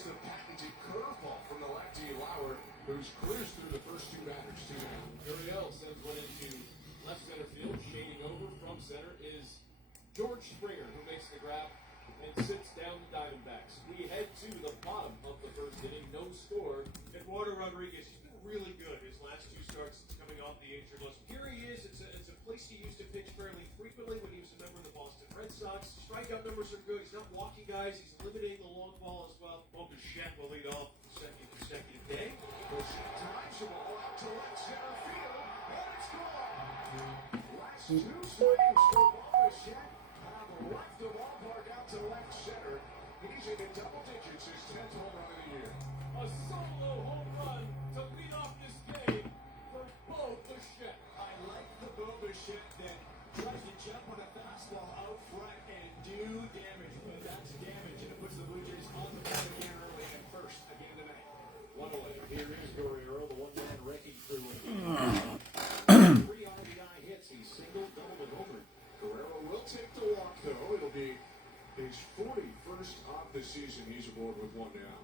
Here's the patented curveball from the lefty Lauer, who's cruised through the first two batters. 2-down. Gurriel sends one into left center field. Shading over from center is George Springer, who makes the grab and sits down the Diamondbacks. We head to the bottom of the first inning. No score. Eduardo Rodriguez, he's been really good his last two starts coming off the injured list. Here he is. It's a place he used to pitch fairly frequently when he was a member of the Boston Red Sox. Strikeout numbers are good. He's not walking guys. He's eliminating the long ball as well. Paul Skenes will lead off the second consecutive day. Bichette drives the ball out to left center field, and it's gone. Last two swings for Paul Skenes. Left the ballpark out to left center. He's in the double digits, his 10th home run of the year. A solo home run to lead off this game for Bo Bichette. I like the Bo Bichette that tries to jump on a fastball out front and do damage. But that's damage, and it puts the Blue Jays on the board again early at first again tonight. One away. Here is Guerrero, the one-man wrecking crew. 3 RBI hits. He's single, double, and homer. Guerrero will take the walk, though. It'll be his 41st of the season. He's aboard with 1 down.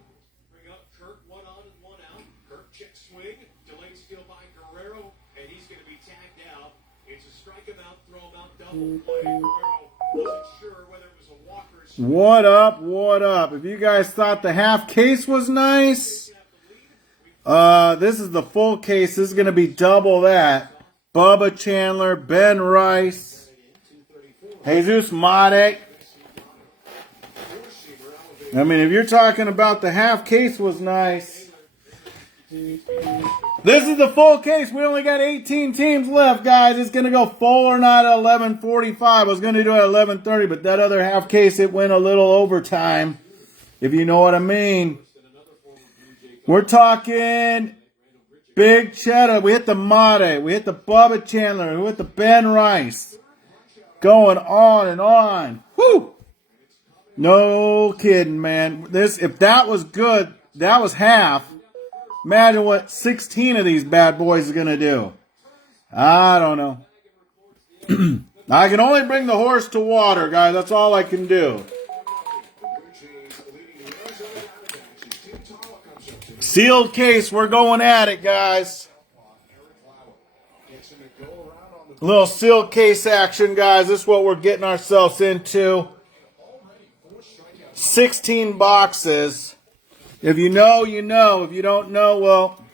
Bring up Kirk, 1 on and 1 out. Kirk check swing, delayed steal by Guerrero, and he's going to be tagged out. It's a strike him out, throw him out, double play. Guerrero wasn't sure whether it was a walk or a swing. What up? What up? If you guys thought the half case was nice, this is the full case. This is going to be double that. Bubba Chandler, Ben Rice, Jesus Mate. I mean, if you're talking about the half case was nice, this is the full case. We only got 18 teams left, guys. It's going to go full or not at 11:45. I was going to do it at 11:30, but that other half case, it went a little overtime, if you know what I mean. We're talking Big Cheddar. We hit the Mate. We hit the Bubba Chandler. We hit the Ben Rice. Going on and on. Woo! No kidding, man. If that was good, that was half. Imagine what 16 of these bad boys are going to do. I don't know. I can only bring the horse to water, guys. That's all I can do. Sealed case. We're going at it, guys. A little sealed case action, guys. This is what we're getting ourselves into. 16 boxes. If you know, you know. If you don't know, well,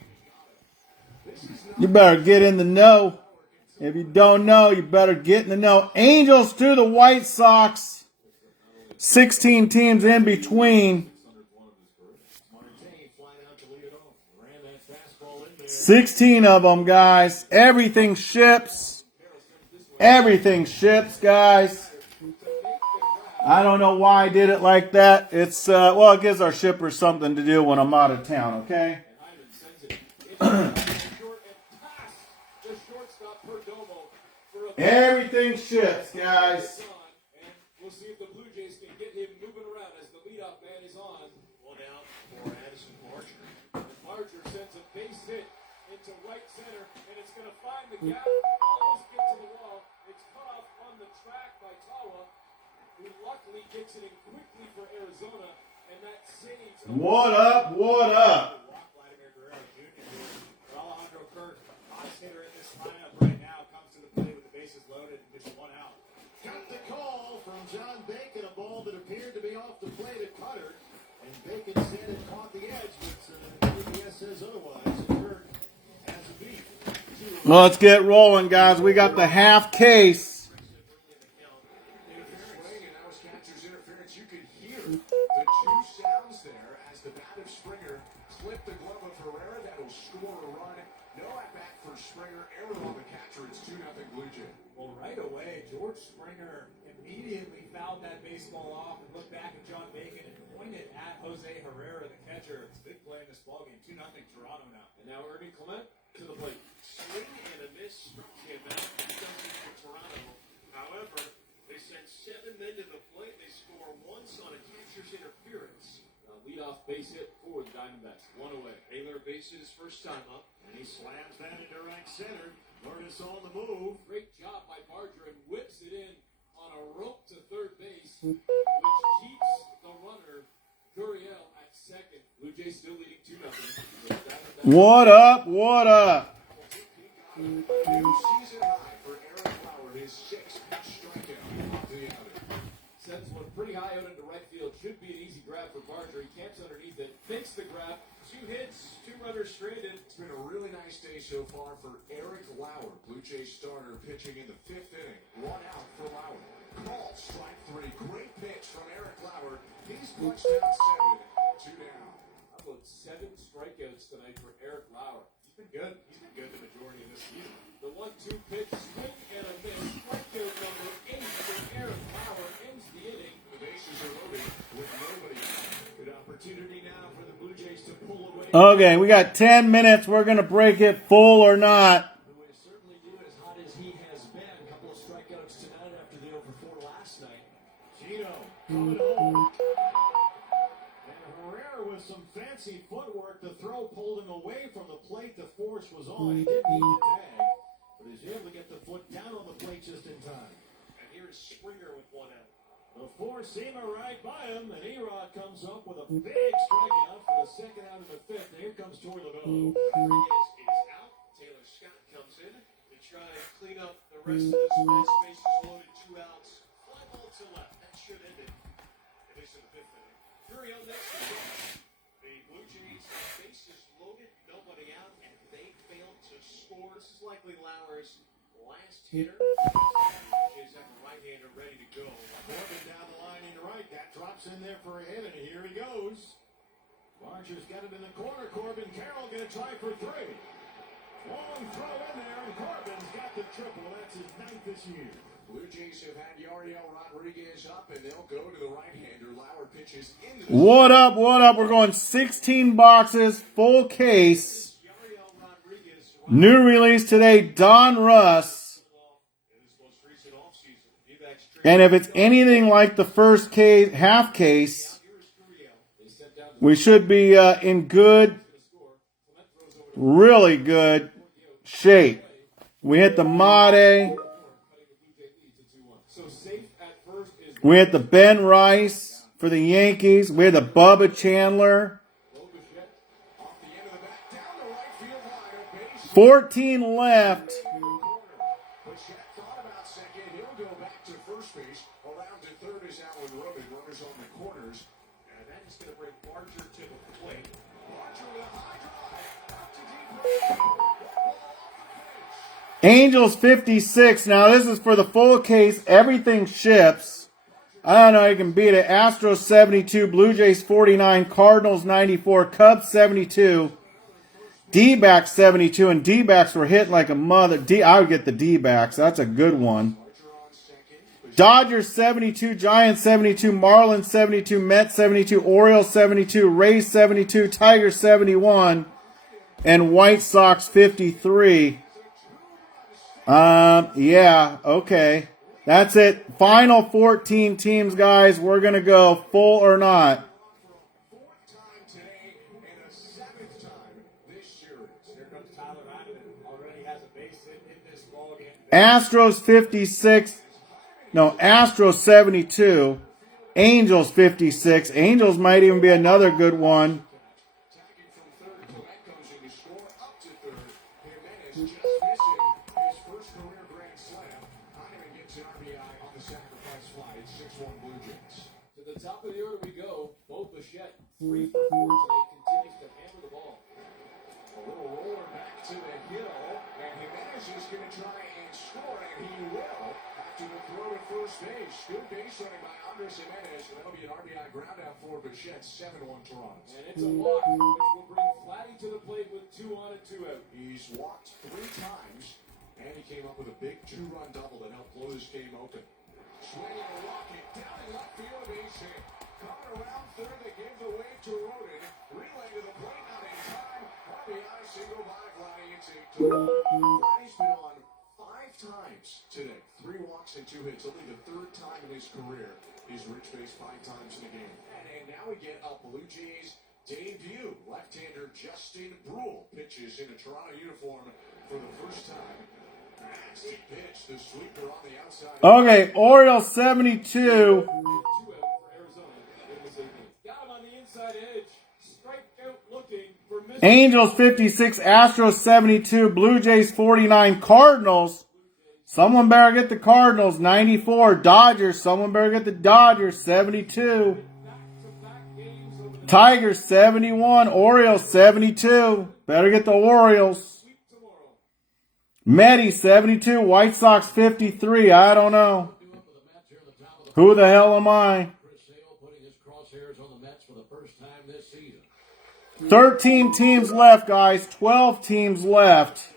you better get in the know. If you don't know, you better get in the know. Angels to the White Sox. 16 teams in between. 16 of them, guys. Everything ships. Everything ships, guys. I don't know why I did it like that. It's, well, it gives our shippers something to do when I'm out of town, okay? Everything ships, guys. We'll see if the Blue Jays can get him moving around as the leadoff man is on. 1 out for Addison Marcher. Marcher sends a base hit into right center, and it's going to find the gap. Almost get to the wall. It's cut off on the track by Tawa, who luckily gets it in quickly for Arizona, and that saves. What up? What up? Vladimir Guerrero Jr. Alejandro Kirk, hottest hitter in this lineup right now, comes to the plate with the bases loaded and just 1 out. Got the call from John Bacon, a ball that appeared to be off the plate at Cutter. And Bacon said it caught the edge, but ABS says otherwise. Kirk has a beat. Well, let's get rolling, guys. We got the half case. You could hear the two sounds there as the bat of Springer clipped the glove of Herrera. That'll score a run. No at bat for Springer. Error on the catcher. It's 2-0 Blue Jay. Well, right away, George Springer immediately fouled that baseball off and looked back at John Bacon and pointed at Jose Herrera, the catcher. It's a big play in this ballgame. 2-0 Toronto now. And now Ernie Clement to the plate. Swing and a miss struck him out. 2-0 for Toronto. However, they send 7 men to the plate. They score once on a catcher's interference. Leadoff base hit for the Diamondbacks. 1 away. Taylor bases first time up, and he slams that into right center. Lourdes on the move. Great job by Barger and whips it in on a rope to third base, which keeps the runner Gurriel at second. Blue Jays still leading 2-0. What up? What up? New season high for Eric Lauer, his sixth strikeout off the outing. Sends one pretty high out into right field. Should be an easy grab for Barger. He camps underneath it, fakes the grab. 2 hits, 2 runners stranded. It's been a really nice day so far for Eric Lauer, Blue Jays starter, pitching in the 5th inning. 1 out for Lauer. Call, strike 3. Great pitch from Eric Lauer. He's punched out 7, 2 down. How about 7 strikeouts tonight for Eric Lauer? He's been good. He's been good the majority of this season. The 1-2 pitch, swing and a miss. Strikeout number 8 for Eric Lauer ends the inning. The bases are loaded with nobody out. Good opportunity now for the Blue Jays to pull away. Okay, we got 10 minutes. We're going to break it full or not. Who is certainly doing as hot as he has been. A couple of strikeouts tonight after the over 4 last night. Gino coming home. And Herrera with some fancy footwork. The throw pulled him away from the plate. The force was on. He didn't need the tag, but he's able to get the foot down on the plate just in time. And here's Springer with 1 out. The four-seamer right by him, and Erod comes up with a big strikeout for the 2nd out of the 5th. And here comes Torey Lovullo. Rodriguez is out. Taylor Scott comes in to try and clean up the rest of the space. Bases loaded, 2 outs. Fly ball to left. That should end it. At least in the 5th inning. Gurriel next to him. The Blue Jays, bases loaded, nobody out, and they failed to score. This is likely Lauer's last hitter. Blue Jays have a right-hander ready to go. Corbin down the line in right. That drops in there for a hit, and here he goes. Barger's got it in the corner. Corbin Carroll going to try for 3. Long throw in there, and Corbin's got the triple. That's his 9th this year. Blue Jays have had Yariel Rodriguez up, and they'll go to the right-hander. Lauer pitches into the... What up? What up? We're going 16 boxes, full case. Yariel Rodriguez, New release today, Donruss. in his most recent offseason, D-backs And if it's anything like the first case, half case, here's Gurriel. They sent down we should be in good, the score. Clement throws over really good shape. We hit the Made. cutting the Blue Jay lead to 2-1. So safe at first is We hit the Ben Rice for the Yankees. We had the Bubba Chandler. Bichette. Off the end of the bat, down the right field line, a base 14 left. corner. Bichette thought about second. He'll go back to first base. Around to third is Alan Roden. Runners on the corners. And that is going to bring Barger to the plate. Barger with a high drive. Out to deep right. Ball off the fence. Angels 56. Now this is for the full case. Everything ships. I don't know. You can beat it. Astros 72. Blue Jays 49. Cardinals 94. Cubs 72. D-backs 72. And D-backs were hit like a mother. I would get the D-backs. That's a good one. Barger on second. Dodgers 72, Giants 72, Marlins 72, Mets 72, Orioles 72, Rays 72, Tigers 71, and White Sox 53. Yeah, okay. That's it. Final 14 teams, guys. We're going to go full or not. For a 4th time today and a 7th time this series. Here comes Tyler Heineman. Already has a base hit in this ballgame. Astros 56. No, Astros 72. Angels 56. Angels might even be another good one. Tagging from third, Clement comes in to score up to third. Jimenez just missing his first career grand slam. Heineman gets an RBI on the sacrifice fly. It's 6-1 Blue Jays. To the top of the order we go. Bo Bichette, 3 for 4 tonight, continues to hammer the ball. A little roller back to the hill, and Jimenez is going to try and score, and he will after the throw to first base. Good base running by Andres Jimenez, and that'll be an RBI groundout for Bichette. 7-1 Toronto. And it's a walk, which will bring Vladdy to the plate with 2 on and 2 out. He's walked 3 times, and he came up with a big 2-run double that helped blow this game open. Swinging a rocket down in left field, a base hit. Coming around third, they gave the wave to Roden. Relay to the plate, not in time. RBI single by Vladdy. It's 8-1. Vladdy's been on 5 times today. 3 walks and 2 hits. Only the 3rd time in his career he's reached base 5 times in a game. And now we get a Blue Jays debut. Left-hander Justin Brule pitches in a Toronto uniform for the first time. Nasty pitch. The sweeper on the outside. Okay, Orioles 72. 2 out for Arizona in this inning. Got him on the inside edge. Strike Angels 56, Astros 72, Blue Jays 49, Cardinals. Someone better get the Cardinals, 94. Dodgers, someone better get the Dodgers, 72. Tigers, 71. Orioles, 72. Better get the Orioles. Medi, 72. White Sox, 53. I don't know. Who the hell am I? 13 teams left, guys. 12 teams left.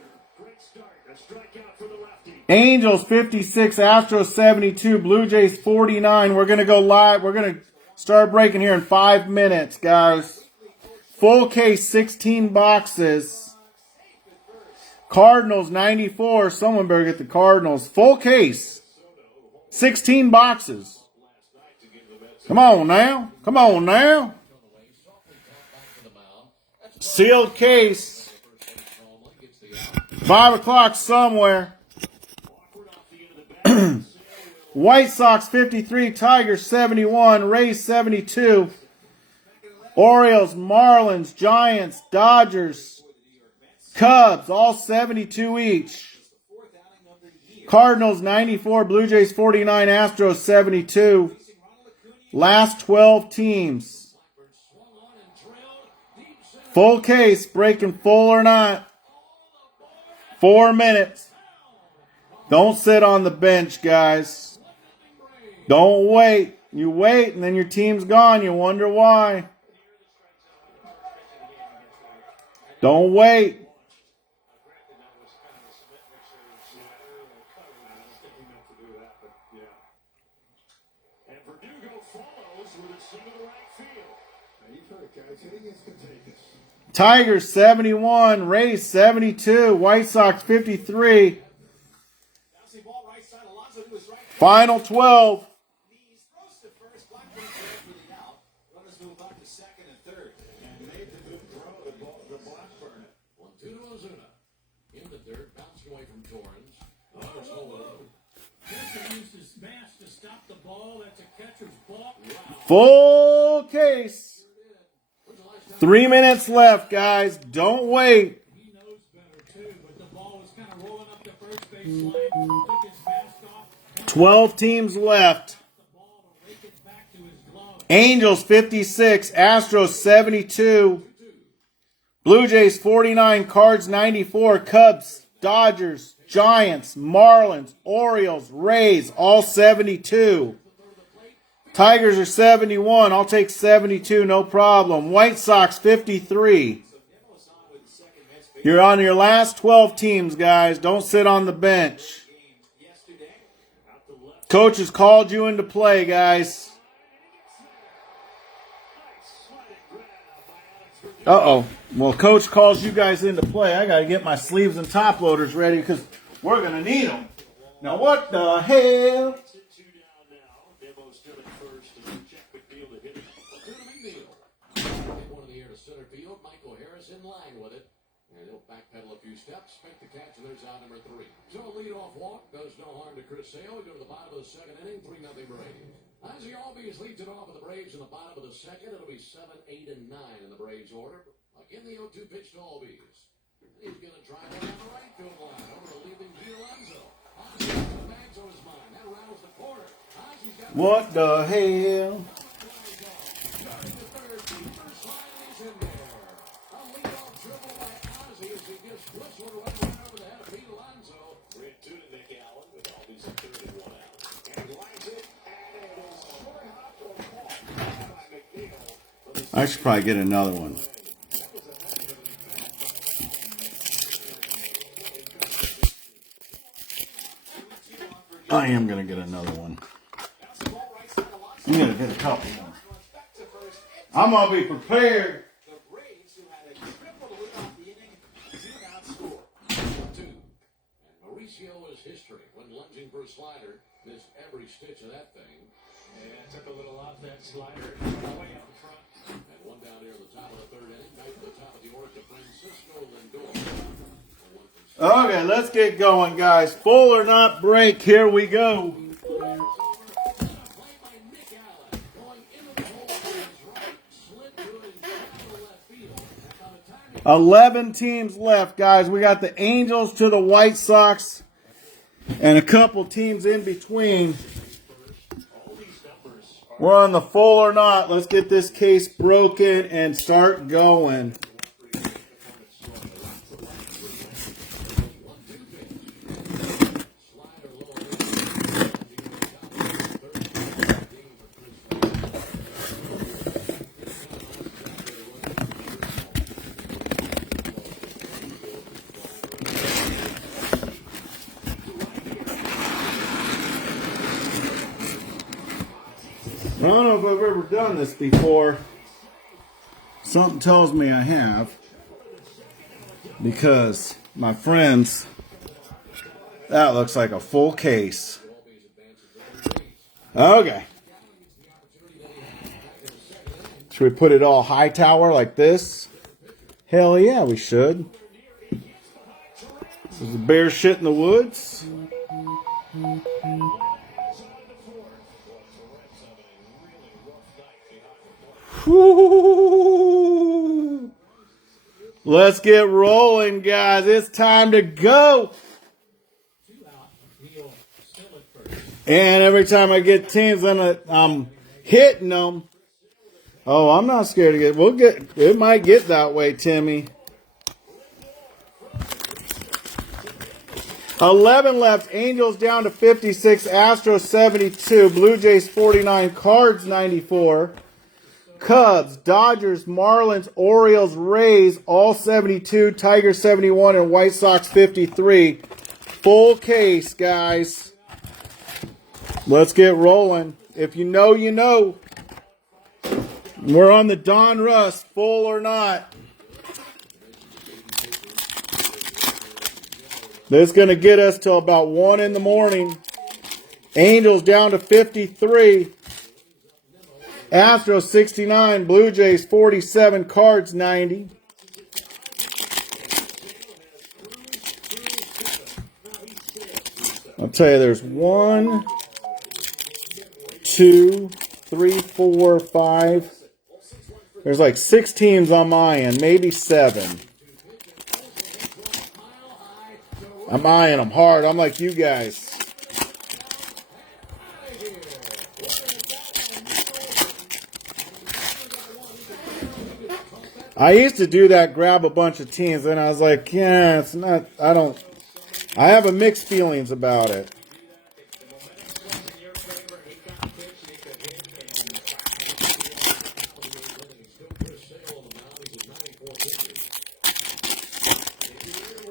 Angels 56, Astros 72, Blue Jays 49. We're going to go live. We're going to start breaking here in 5 minutes, guys. Full case, 16 boxes. Cardinals 94. Someone better get the Cardinals. Full case, 16 boxes. Come on now. Come on now. Sealed case. 5 o'clock somewhere. White Sox 53, Tigers 71, Rays 72, Orioles, Marlins, Giants, Dodgers, Cubs, all 72 each. Cardinals 94, Blue Jays 49, Astros 72. Last 12 teams. Full case, breaking full or not. 4 minutes. Don't sit on the bench, guys. Don't wait. You wait, and then your team's gone. You wonder why. Don't wait. And Verdugo follows with a single to right field. Now you've heard it, guys. Hitting is contagious. Tigers 71, Rays 72, White Sox 53. Final 12. Full case. 3 minutes left, guys. Don't wait. 12 teams left. Angels 56, Astros 72, Blue Jays 49, Cards 94, Cubs, Dodgers, Giants, Marlins, Orioles, Rays, all 72. Tigers are 71. I'll take 72, no problem. White Sox 53. You're on your last 12 teams, guys. Don't sit on the bench. Coach has called you into play, guys. Uh-oh. Well, Coach calls you guys into play. I got to get my sleeves and top loaders ready because we're going to need them. Now, what the hell? Steps, make the catch, and there's out number 3. So a leadoff walk does no harm to Chris Sale. We go to the bottom of the second inning, 3-0 Braves. Ozzie Albies leads it off with the Braves in the bottom of the second. It'll be 7, 8, and 9 in the Braves order. Again, the 0-2 pitch to Albies. He's going to drive it down the right field line over to leaving Alonso. Ozzie has the bags on his mind. That rattles the corner. Ozzie's got What the hell? starting the third. First line is in there. A leadoff dribble by Ozzie as he gives Bliss one right over the head of Pete Alonso. Rick Tootin, Nick Allen with Albies at 3rd and 1 out. And he lines it, and it is short hop or caught by McNeil. I should probably get another one. I am going to get another one. I'm going to get a couple more. I'm going to be prepared. The Braves, who had a triple to lead off the inning, did not score. 2. And Mauricio is history when lunging for a slider. Missed every stitch of that thing. Yeah, took a little off that slider. Way out front. And one down here at the top of the third inning. Back to the top of the order to Francisco Lindor. Okay, let's get going, guys. Full or not break. Here we go. 11 teams left, guys. We got the Angels to the White Sox and a couple teams in between. We're on the full or not. Let's get this case broken and start going. I don't know if I've ever done this before. Something tells me I have. Because, my friends, that looks like a full case. Okay. Should we put it all high tower like this? Hell yeah, we should. There's a bear shit in the woods. Woo. Let's get rolling, guys. It's time to go. And every time I get teams, I'm hitting them. Oh, I'm not scared to get. It might get that way, Timmy. 11 left. Angels down to 56. Astros 72. Blue Jays 49. Cards 94. Cubs, Dodgers, Marlins, Orioles, Rays, all 72, Tigers 71, and White Sox 53. Full case, guys. Let's get rolling. If you know, you know. We're on the Donruss, full or not. This is going to get us till about 1 in the morning. Angels down to 53. Astros 69, Blue Jays 47, Cards 90. I'll tell you, there's 1, 2, 3, 4, 5. There's like 6 teams on my end, maybe 7. I'm eyeing them hard. I'm like you guys. I used to do that, grab a bunch of teams, and I was like, yeah, it's not, I have a mixed feelings about it.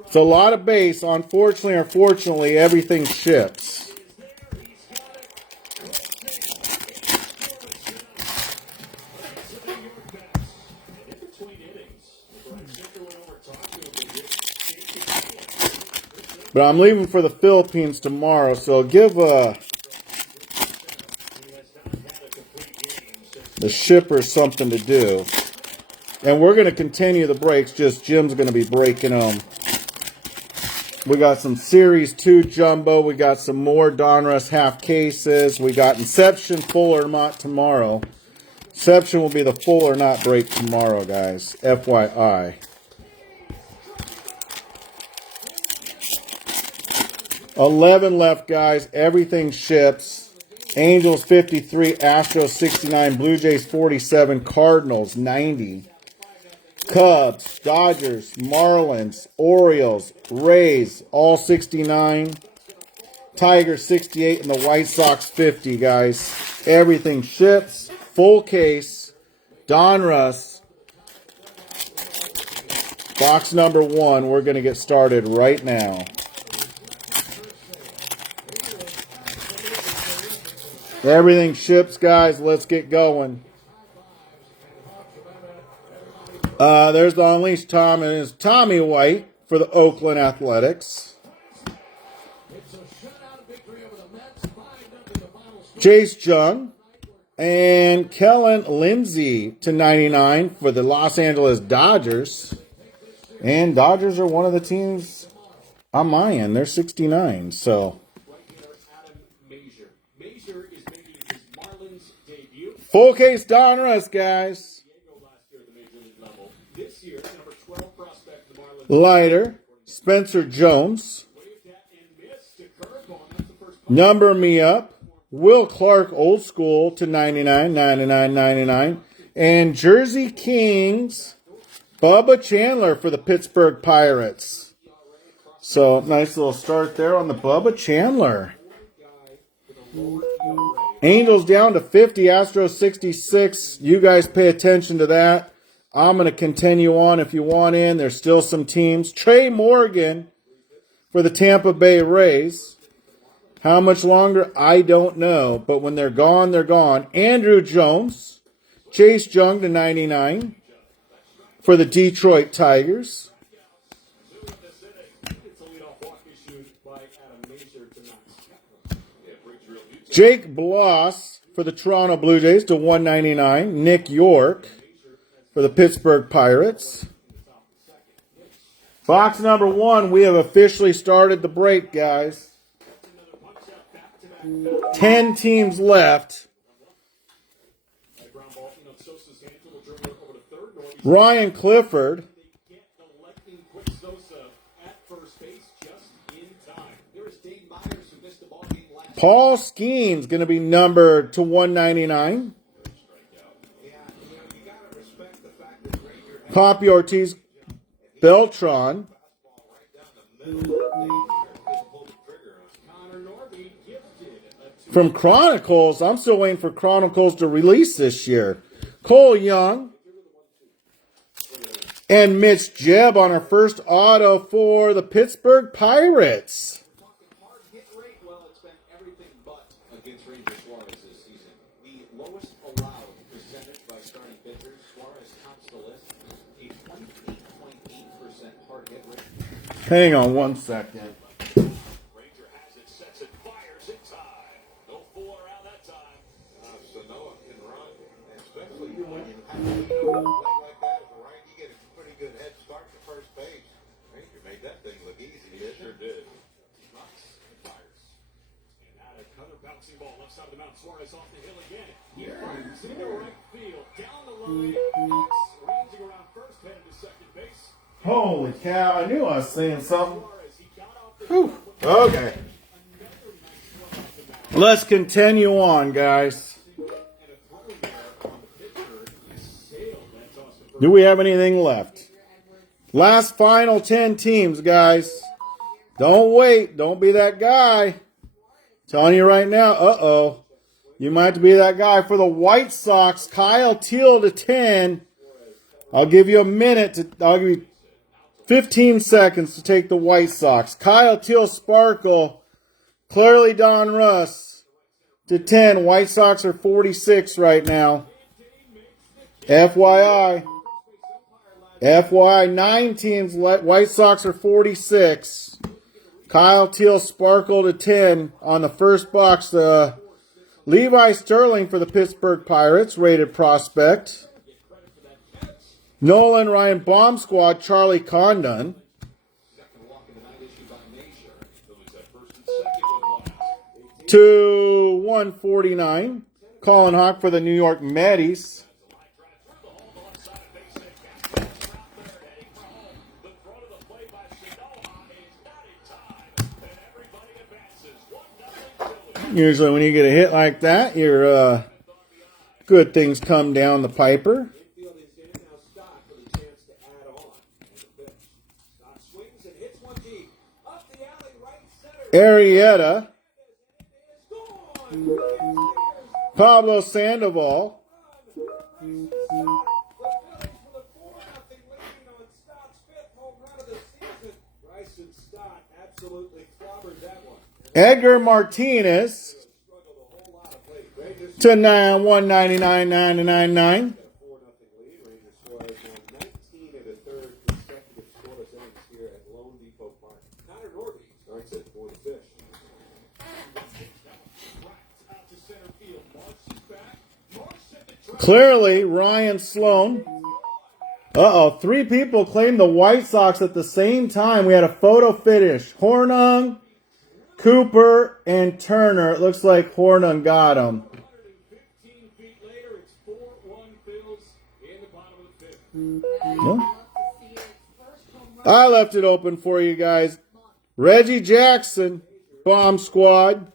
It's a lot of base. Unfortunately or fortunately, everything ships. But I'm leaving for the Philippines tomorrow, so give the shippers something to do. And we're going to continue the breaks, just Jim's going to be breaking them. We got some Series 2 Jumbo. We got some more Donruss half cases. We got Inception full or not tomorrow. Inception will be the full or not break tomorrow, guys. FYI. 11 left, guys. Everything ships. Angels 53, Astros 69, Blue Jays 47, Cardinals 90. Cubs, Dodgers, Marlins, Orioles, Rays, all 69. Tigers 68, and the White Sox 50, guys. Everything ships. Full case. Donruss. Box number 1. We're going to get started right now. Everything ships, guys. Let's get going. There's the Unleashed Tom, and it's Tommy White for the Oakland Athletics. Chase Jung and Kellen Lindsey to 99 for the Los Angeles Dodgers. And Dodgers are one of the teams on my end. They're 69, so... Full case Donruss, guys. This year, number 12 Lighter, Spencer Jones. Number Me Up, Will Clark Old School to 99, 99, 99. And Jersey Kings, Bubba Chandler for the Pittsburgh Pirates. So, nice little start there on the Bubba Chandler. Angels down to 50, Astros 66. You guys pay attention to that. I'm going to continue on if you want in. There's still some teams. Trey Morgan for the Tampa Bay Rays. How much longer? I don't know. But when they're gone, they're gone. Andrew Jones. Chase Young to 99 for the Detroit Tigers. Jake Bloss for the Toronto Blue Jays to 199. Nick York for the Pittsburgh Pirates. Box number 1, we have officially started the break, guys. 10 teams left. Ryan Clifford. Paul Skenes going to be numbered to 199. Poppy Ortiz, Beltran. From Chronicles, I'm still waiting for Chronicles to release this year. Cole Young. And Mitch Jebb on our first auto for the Pittsburgh Pirates. Hang on one second. Ranger has it, sets it, fires it, time. No fool around that time. Sanoa can run, especially when you have a play like that. Right, you get a pretty good head start to first base. Ranger made that thing look easy. He sure did. Fires. And out of Cutter, bouncing ball left side of the mound. Suarez off the hill again. Here's into right field, down the line. Ranging around first, headed to second base. Holy cow, I knew I was seeing something. Whew. Okay. Let's continue on, guys. Do we have anything left? Last final 10 teams, guys. Don't wait. Don't be that guy. Telling you right now, you might have to be that guy for the White Sox. Kyle Teal to 10. I'll give you a minute. I'll give you 15 seconds to take the White Sox. Kyle Teal Sparkle. Clearly Donruss to 10. White Sox are 46 right now. FYI. FYI, 9 teams. White Sox are 46. Kyle Teal Sparkle to 10 on the first box. Levi Sterling for the Pittsburgh Pirates, rated prospect. Nolan Ryan Bomb Squad, Charlie Condon. To 149. Colin Hawk for the New York Mets. Usually when you get a hit like that, your good things come down the piper. Arrieta. Pablo Sandoval. Edgar Martinez to 199.999. Clearly, Ryan Sloan. 3 people claimed the White Sox at the same time. We had a photo finish. Hornung, Cooper, and Turner. It looks like Hornung got him. I left it open for you guys. Reggie Jackson, Bomb Squad.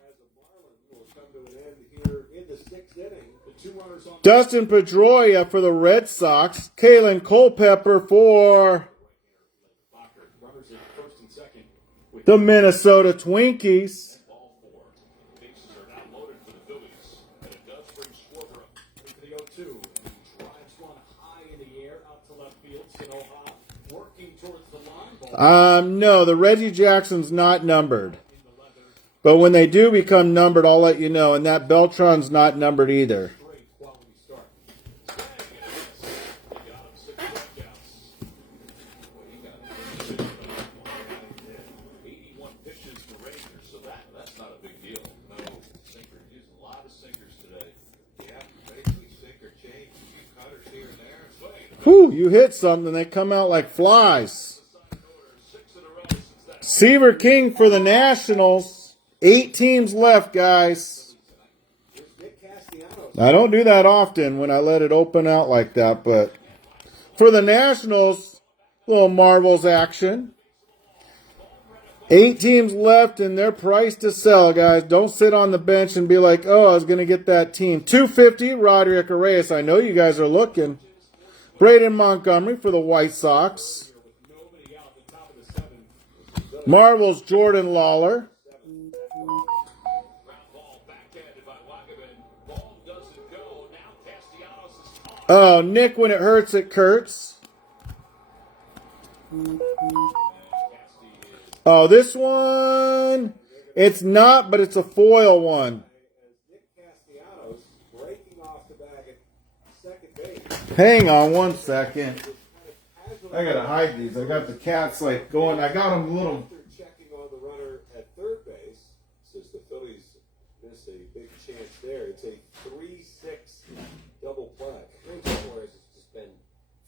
Dustin Pedroia for the Red Sox. Kalen Culpepper for the Minnesota Twinkies. Bases are now loaded for the Phillies, and it does bring Schwarber up into the 0-2. And he drives one high in the air out to left field. Sanoha working towards the line. No, the Reggie Jackson's not numbered. But when they do become numbered, I'll let you know. And that Beltron's not numbered either. Great quality start. Swing and a miss. He got him 6 strikeouts. Well, he got 81 pitches for Rangers, so that's not a big deal. No, sinker. Used a lot of sinkers today. Yeah, basically sinker change. A few cutters here and there. Swing. Whew, you hit something, they come out like flies. 6 in a row since that. Seaver King for the Nationals. 8 teams left, guys. I don't do that often when I let it open out like that, but for the Nationals, little Marvels action. 8 teams left, and they're priced to sell, guys. Don't sit on the bench and be like, oh, I was going to get that team. $250, Roderick Arias. I know you guys are looking. Braden Montgomery for the White Sox. Marvels, Jordan Lawler. Oh, Nick, when it hurts, it hurts. Oh, this one, it's not, but it's a foil one. Hang on one second. I gotta hide these. I got the cats like going. I got them little. Checking on the runner at third base, since the Phillies missed a big chance there. It's a 3-6 double play. Torres has just been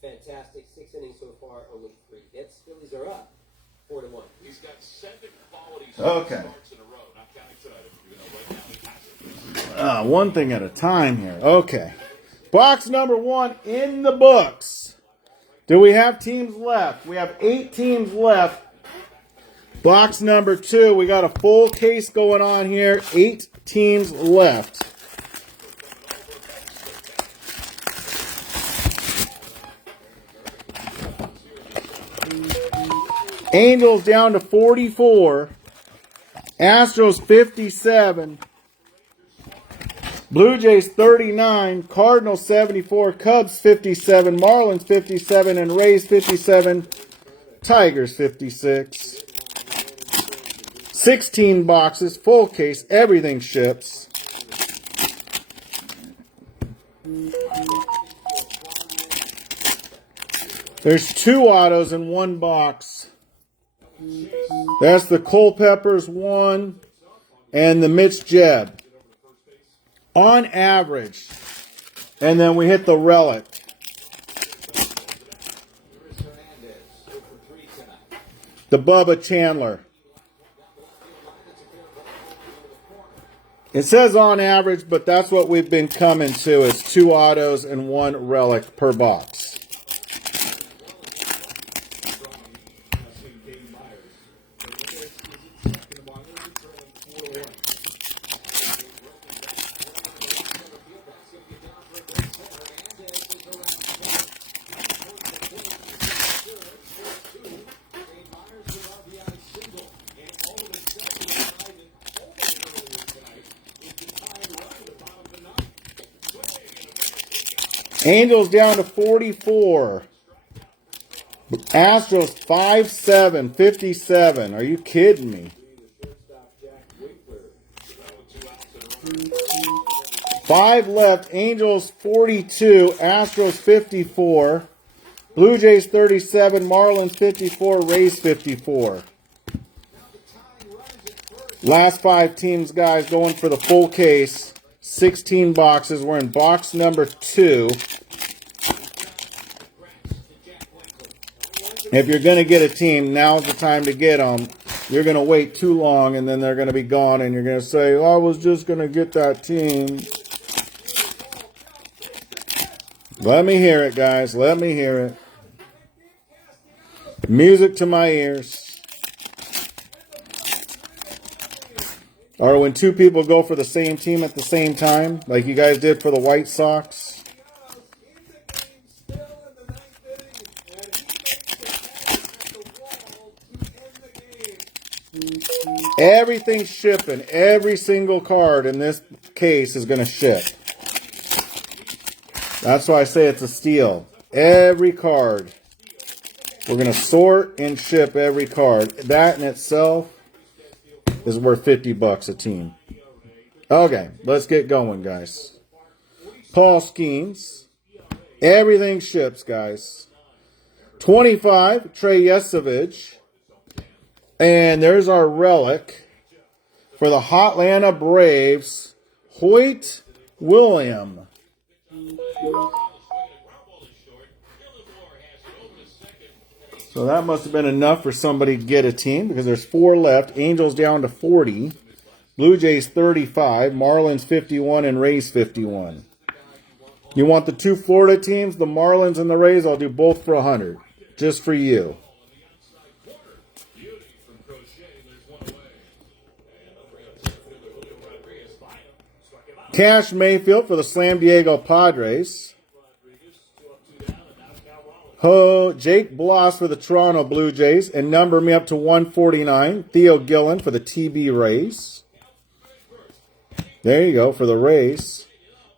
fantastic. 6 innings so far, only 3 hits. Phillies are up 4-1. He's got 7 quality Okay. starts in a row. Not counting tonight. You know, right now he has it. One thing at a time here. Okay. Box number 1 in the books. Do we have teams left? We have 8 teams left. Box number 2. We got a full case going on here. 8 teams left. Angels down to 44. Astros 57. Blue Jays 39. Cardinals 74. Cubs 57. Marlins 57. And Rays 57. Tigers 56. 16 boxes. Full case. Everything ships. There's 2 autos in 1 box. That's the Culpeppers 1 and the Mitch Jeb. On average. And then we hit the relic. The Bubba Chandler. It says on average, but that's what we've been coming to, is 2 autos and 1 relic per box. Angels down to 44. Astros 5-7, 57. Are you kidding me? 5 left. Angels 42. Astros 54. Blue Jays 37. Marlins 54. Rays 54. Last 5 teams, guys, going for the full case. 16 boxes. We're in box number 2. If you're going to get a team, now's the time to get them. You're going to wait too long, and then they're going to be gone, and you're going to say, oh, I was just going to get that team. Let me hear it, guys. Let me hear it. Music to my ears. Or when two people go for the same team at the same time, like you guys did for the White Sox. Everything's shipping. Every single card in this case is going to ship. That's why I say it's a steal. Every card. We're going to sort and ship every card. That in itself is worth $50 a team. Okay, let's get going, guys. Paul Skenes. Everything ships, guys. 25, Trey Yesovich. And there's our relic for the Hotlanta Braves, Hoyt William. So that must have been enough for somebody to get a team because there's 4 left. Angels down to 40. Blue Jays 35. Marlins 51 and Rays 51. You want the 2 Florida teams, the Marlins and the Rays? I'll do both for 100. Just for you. Cash Mayfield for the San Diego Padres. Jake Bloss for the Toronto Blue Jays. And number me up to 149. Theo Gillen for the TB Rays. There you go for the Rays.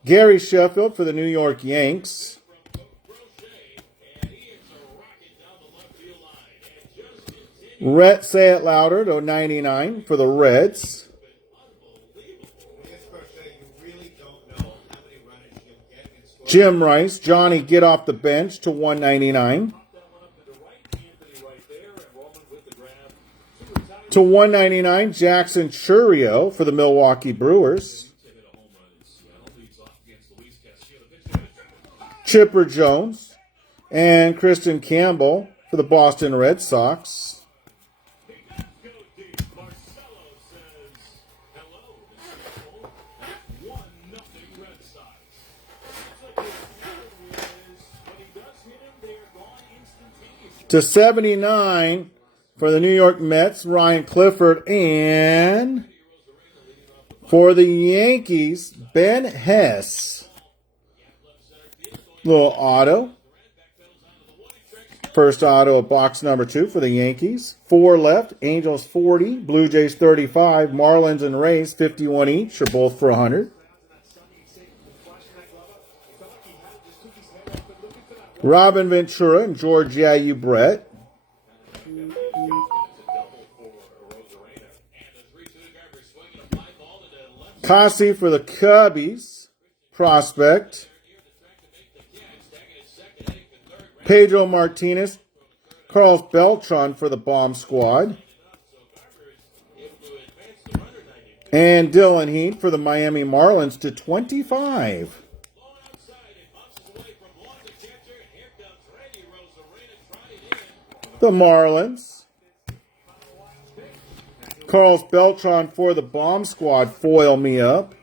Gary Sheffield for the New York Yanks. Rhett Say It Louder to 99 for the Reds. Jim Rice, Johnny Get Off the Bench to 199. To 199, Jackson Chourio for the Milwaukee Brewers. Chipper Jones and Kristen Campbell for the Boston Red Sox. To 79 for the New York Mets, Ryan Clifford. And for the Yankees, Ben Hess. Little auto. First auto of box number 2 for the Yankees. 4 left. Angels 40. Blue Jays 35. Marlins and Rays 51 each. Are both for 100. Robin Ventura and George Yayu Brett. Kasi for the Cubbies. Prospect. Pedro Martinez. Carlos Beltran for the Bomb Squad. And Dylan Heath for the Miami Marlins to 25. The Marlins. Carlos Beltran for the Bomb Squad. Foil me up.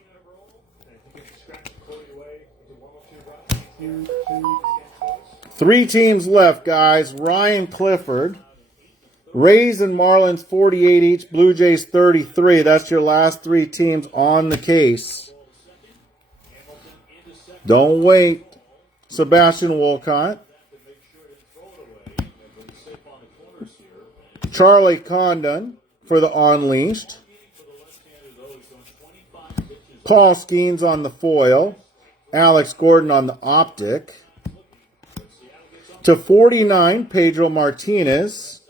Three teams left, guys. Ryan Clifford. Rays and Marlins 48 each. Blue Jays 33. That's your last 3 teams on the case. Don't wait. Sebastian Wolcott. Charlie Condon for the Unleashed. Paul Skenes on the foil. Alex Gordon on the Optic. To 49, Pedro Martinez.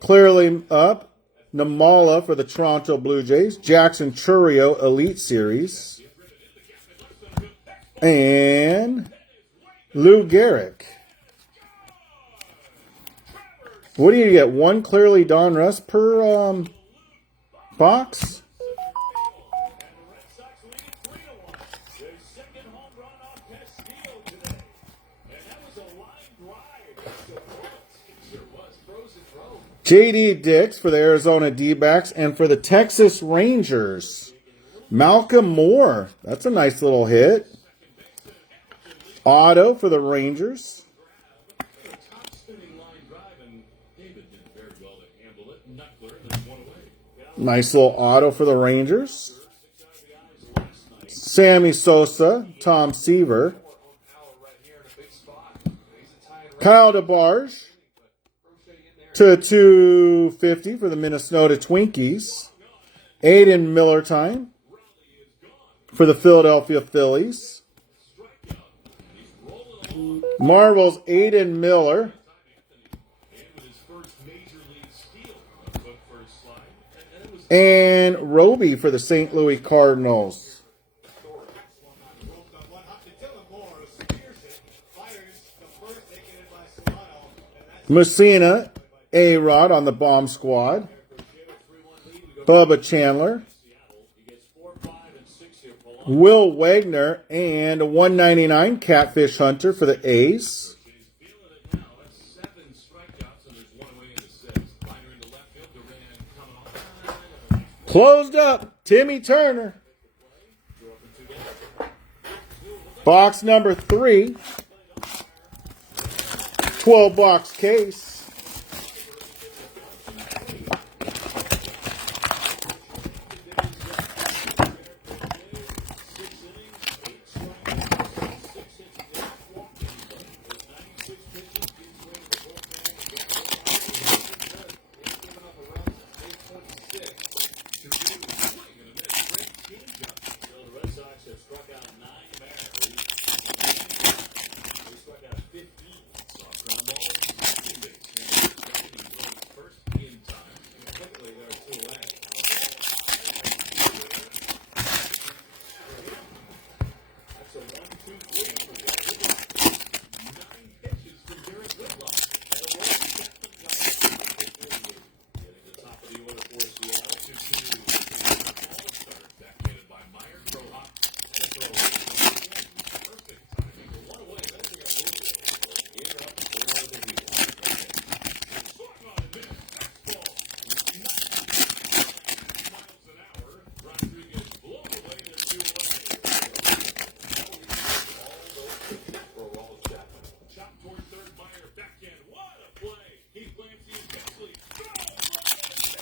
Clearly up, Namala for the Toronto Blue Jays. Jackson Chourio Elite Series. And Lou Gehrig. What do you get? 1 clearly Donruss per box? J.D. Dix for the Arizona D-backs and for the Texas Rangers. Malcolm Moore. That's a nice little hit. Auto for the Rangers. Nice little auto for the Rangers. Sammy Sosa, Tom Seaver. Kyle DeBarge to 250 for the Minnesota Twinkies. Aiden Miller time for the Philadelphia Phillies. Marvel's Aiden Miller. And Roby for the St. Louis Cardinals. Messina, A-Rod on the bomb squad. Bubba Chandler. Will Wagner and a 199 Catfish Hunter for the A's. Closed up, Timmy Turner. Box number 3. 12-box case.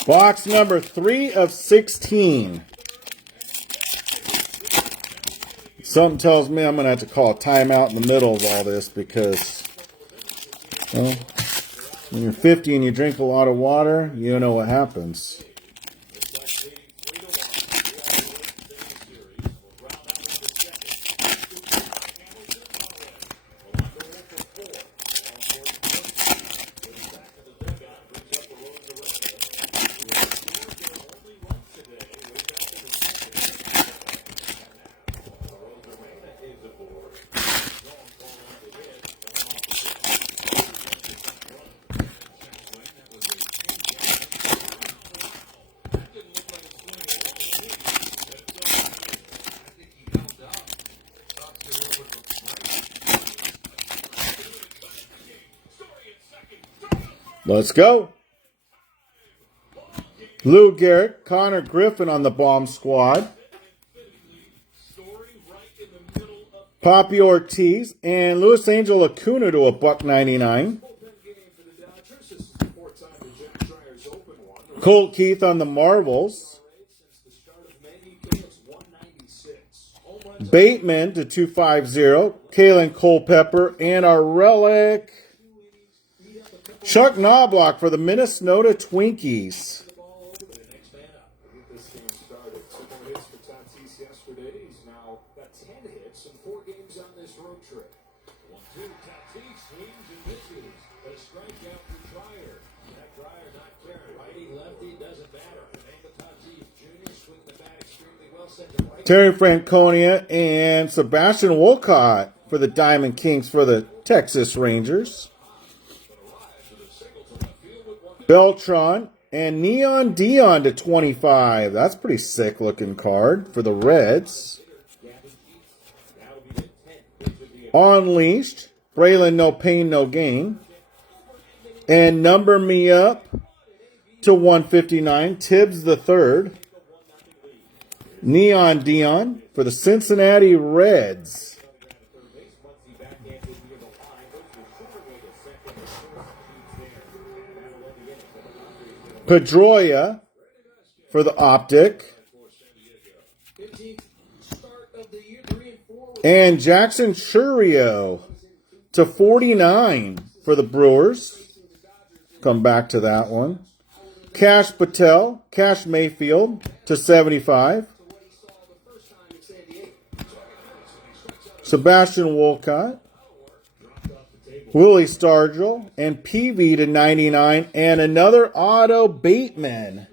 Box number 3 of 16. Something tells me I'm going to have to call a timeout in the middle of all this because, well, when you're 50 and you drink a lot of water, you know what happens. Let's go. Lou Gehrig, Connor Griffin on the bomb squad. Poppy Ortiz and Luis Angel Acuna to a $1.99. Colt Keith on the Marvels. Bateman to 250. Kalen Culpepper and our relic Chuck Knobloch for the Minnesota Twinkies. Terry Franconia and Sebastian Wolcott for the Diamond Kings for the Texas Rangers. Beltran and Neon Dion to 25. That's a pretty sick looking card for the Reds. Unleashed. Braylon No Pain No Gain. And Number Me Up to 159. Tibbs the third. Neon Dion for the Cincinnati Reds. Pedroia for the Optic. 15th start of the year, 3 and 4. And Jackson Chourio to 49 for the Brewers. Come back to that one. Cash Patel, Cash Mayfield to 75. Sebastian Wolcott, Willie Stargell, and PV to 99. And another auto Bateman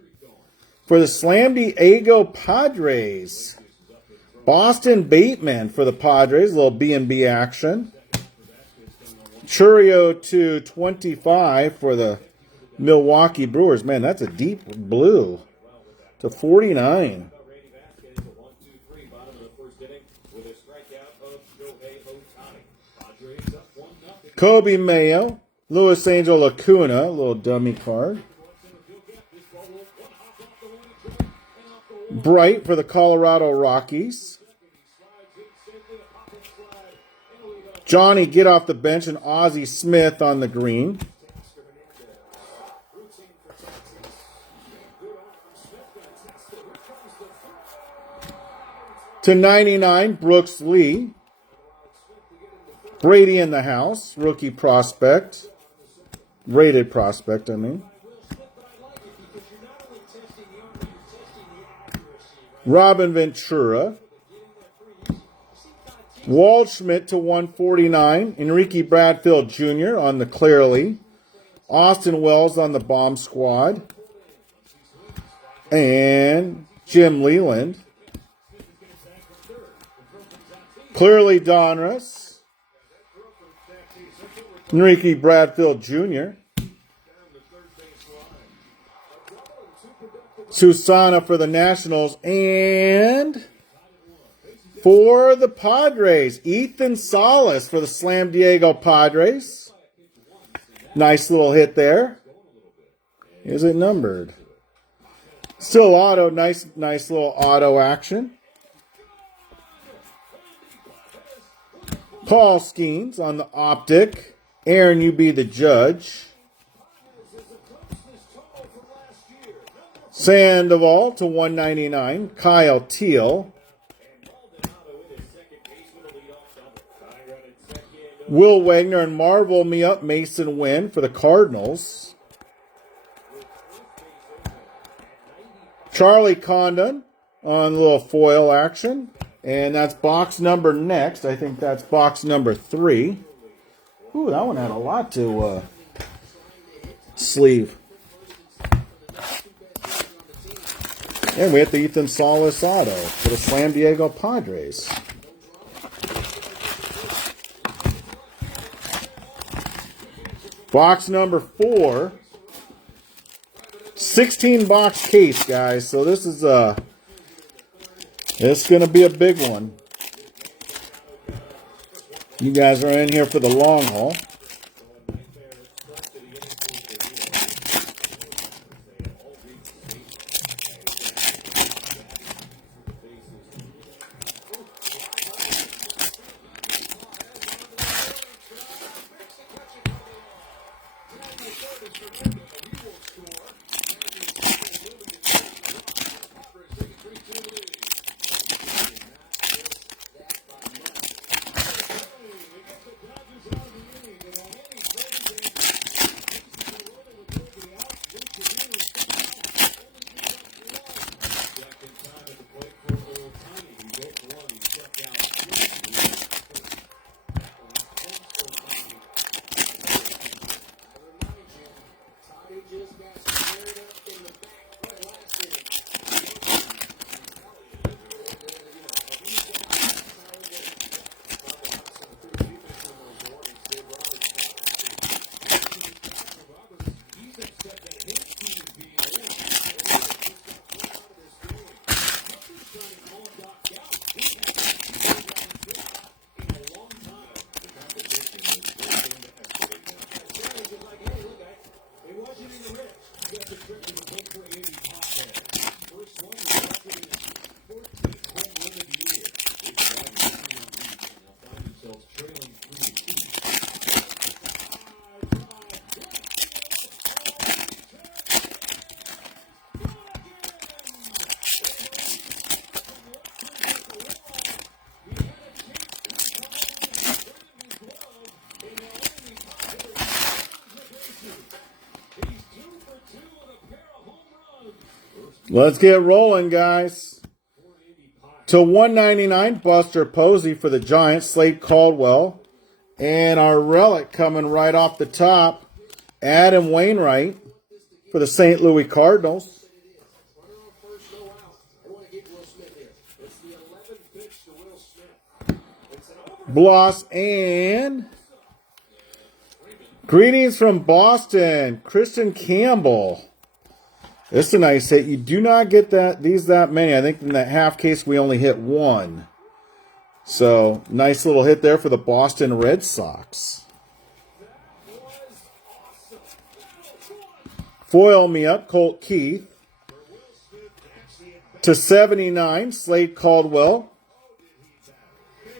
for the Slam Diego Padres. Boston Bateman for the Padres, a little B&B action. Chourio to 25 for the Milwaukee Brewers. Man, that's a deep blue to 49. Kobe Mayo, Luis Angel Acuna, a little dummy card. Bright for the Colorado Rockies. Johnny get off the bench and Ozzie Smith on the green. To 99, Brooks Lee. Brady in the house, rookie prospect. Rated prospect, I mean. Robin Ventura. Waldschmidt to 149. Enrique Bradfield Jr. on the Clearly. Austin Wells on the Bomb Squad. And Jim Leland. Clearly Donruss. Enrique Bradfield Jr. Susana for the Nationals. And for the Padres, Ethan Salas for the Slam Diego Padres. Nice little hit there. Is it numbered? Still auto. Nice little auto action. Paul Skenes on the Optic. Aaron, you be the judge. Sandoval to 199. Kyle Teal. Will Wagner and Marvel Me Up Mason Wynn for the Cardinals. Charlie Condon on a little foil action. And that's box number next. I think that's box number 3. Ooh, that one had a lot to sleeve. And we hit the Ethan Salas auto for the Slam Diego Padres. Box number 4. 16-box case, guys. So this is it's going to be a big one. You guys are in here for the long haul. Let's get rolling, guys. To 199, Buster Posey for the Giants, Slade Caldwell. And our relic coming right off the top, Adam Wainwright for the St. Louis Cardinals. Bloss and greetings from Boston, Kristen Campbell. This is a nice hit. You do not get that many. I think in that half case we only hit one. So nice little hit there for the Boston Red Sox. Foil me up, Colt Keith. To 79, Slade Caldwell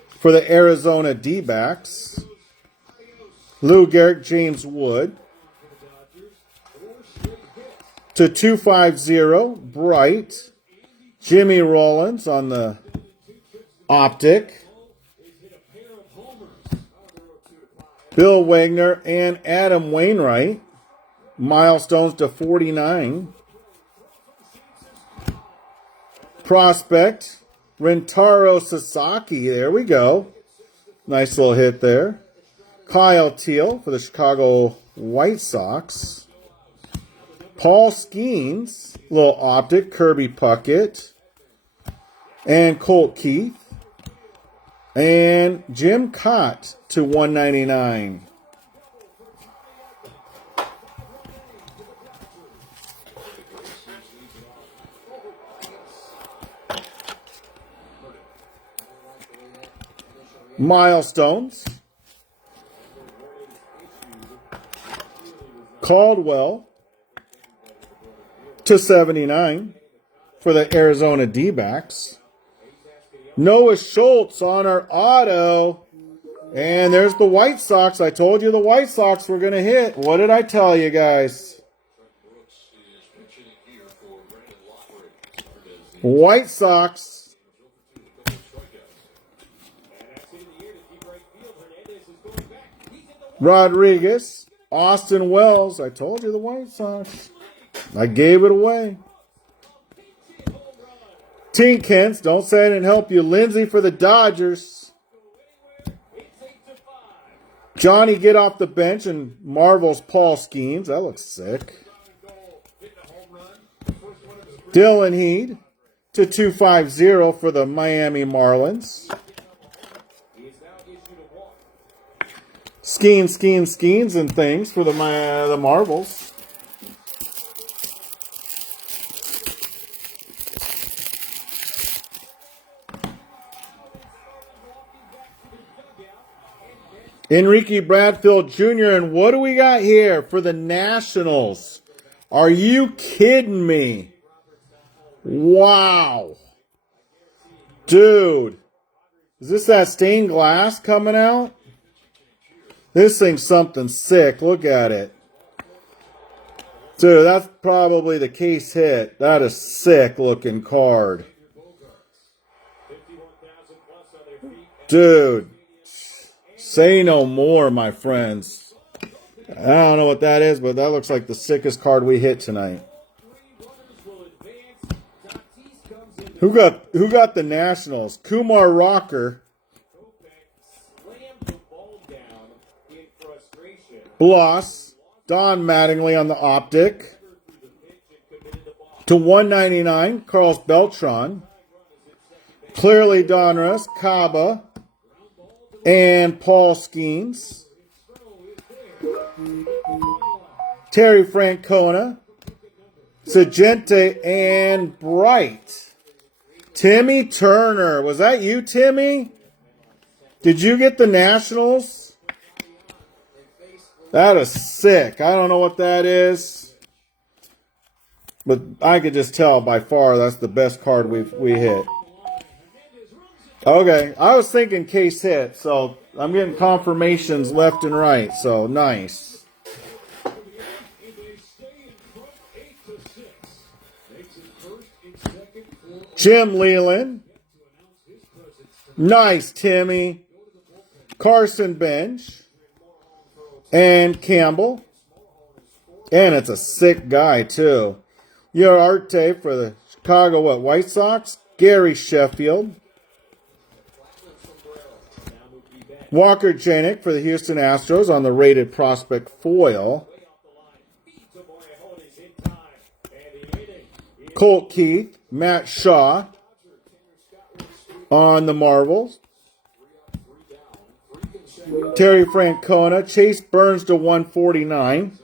for the Arizona D-backs. Lou Gehrig, James Wood. To 250, Bright. Jimmy Rollins on the Optic. Bill Wagner and Adam Wainwright. Milestones to 49. Prospect, Rentaro Sasaki. There we go. Nice little hit there. Kyle Teal for the Chicago White Sox. Paul Skenes, little Optic, Kirby Puckett. And Colt Keith. And Jim Cott to 199. Milestones. Caldwell to 79 for the Arizona D-backs. Noah Schultz on our auto. And there's the White Sox. I told you the White Sox were going to hit. What did I tell you guys? White Sox. Rodriguez, Austin Wells. I told you the White Sox. I gave it away. Tinkins, don't say I didn't help you. Lindsay for the Dodgers. Johnny get off the bench and Marvel's Paul Skenes. That looks sick. Dylan Heed to 250 for the Miami Marlins. Skenes and things for the Marvels. Enrique Bradfield Jr. And what do we got here for the Nationals? Are you kidding me? Wow. Dude. Is this that stained glass coming out? This thing's something sick. Look at it. Dude, that's probably the case hit. That is sick looking card. Dude. Say no more, my friends. I don't know what that is, but that looks like the sickest card we hit tonight. Who got the Nationals? Kumar Rocker. Bloss, Don Mattingly on the Optic. To 199, Carlos Beltran. Clearly Donruss, Caba, and Paul Skenes. Terry Francona, Sagente, and Bright. Timmy Turner. Was that you, Timmy? Did you get the Nationals? That is sick. I don't know what that is. But I could just tell by far that's the best card we hit. Okay. I was thinking case hit, so I'm getting confirmations left and right. So nice. Jim Leland. Nice, Timmy. Carson Bench. And Campbell. And it's a sick guy, too. Arte for the Chicago White Sox, Gary Sheffield. Walker Janik for the Houston Astros on the rated prospect foil. Colt Keith, Matt Shaw on the Marvels. Terry Francona, Chase Burns to 149.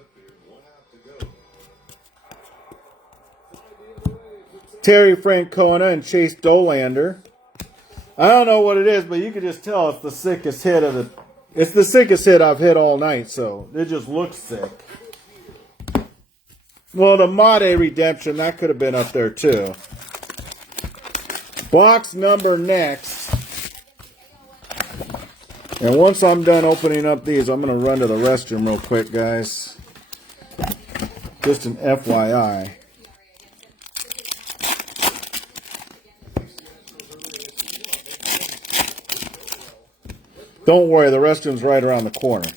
Terry Francona and Chase Dolander. I don't know what it is, but you can just tell it's the sickest hit of the. It's the sickest hit I've hit all night, so it just looks sick. Well, the Made Redemption, that could have been up there too. Box number next. And once I'm done opening up these, I'm going to run to the restroom real quick, guys. Just an FYI. Don't worry, the restroom's right around the corner.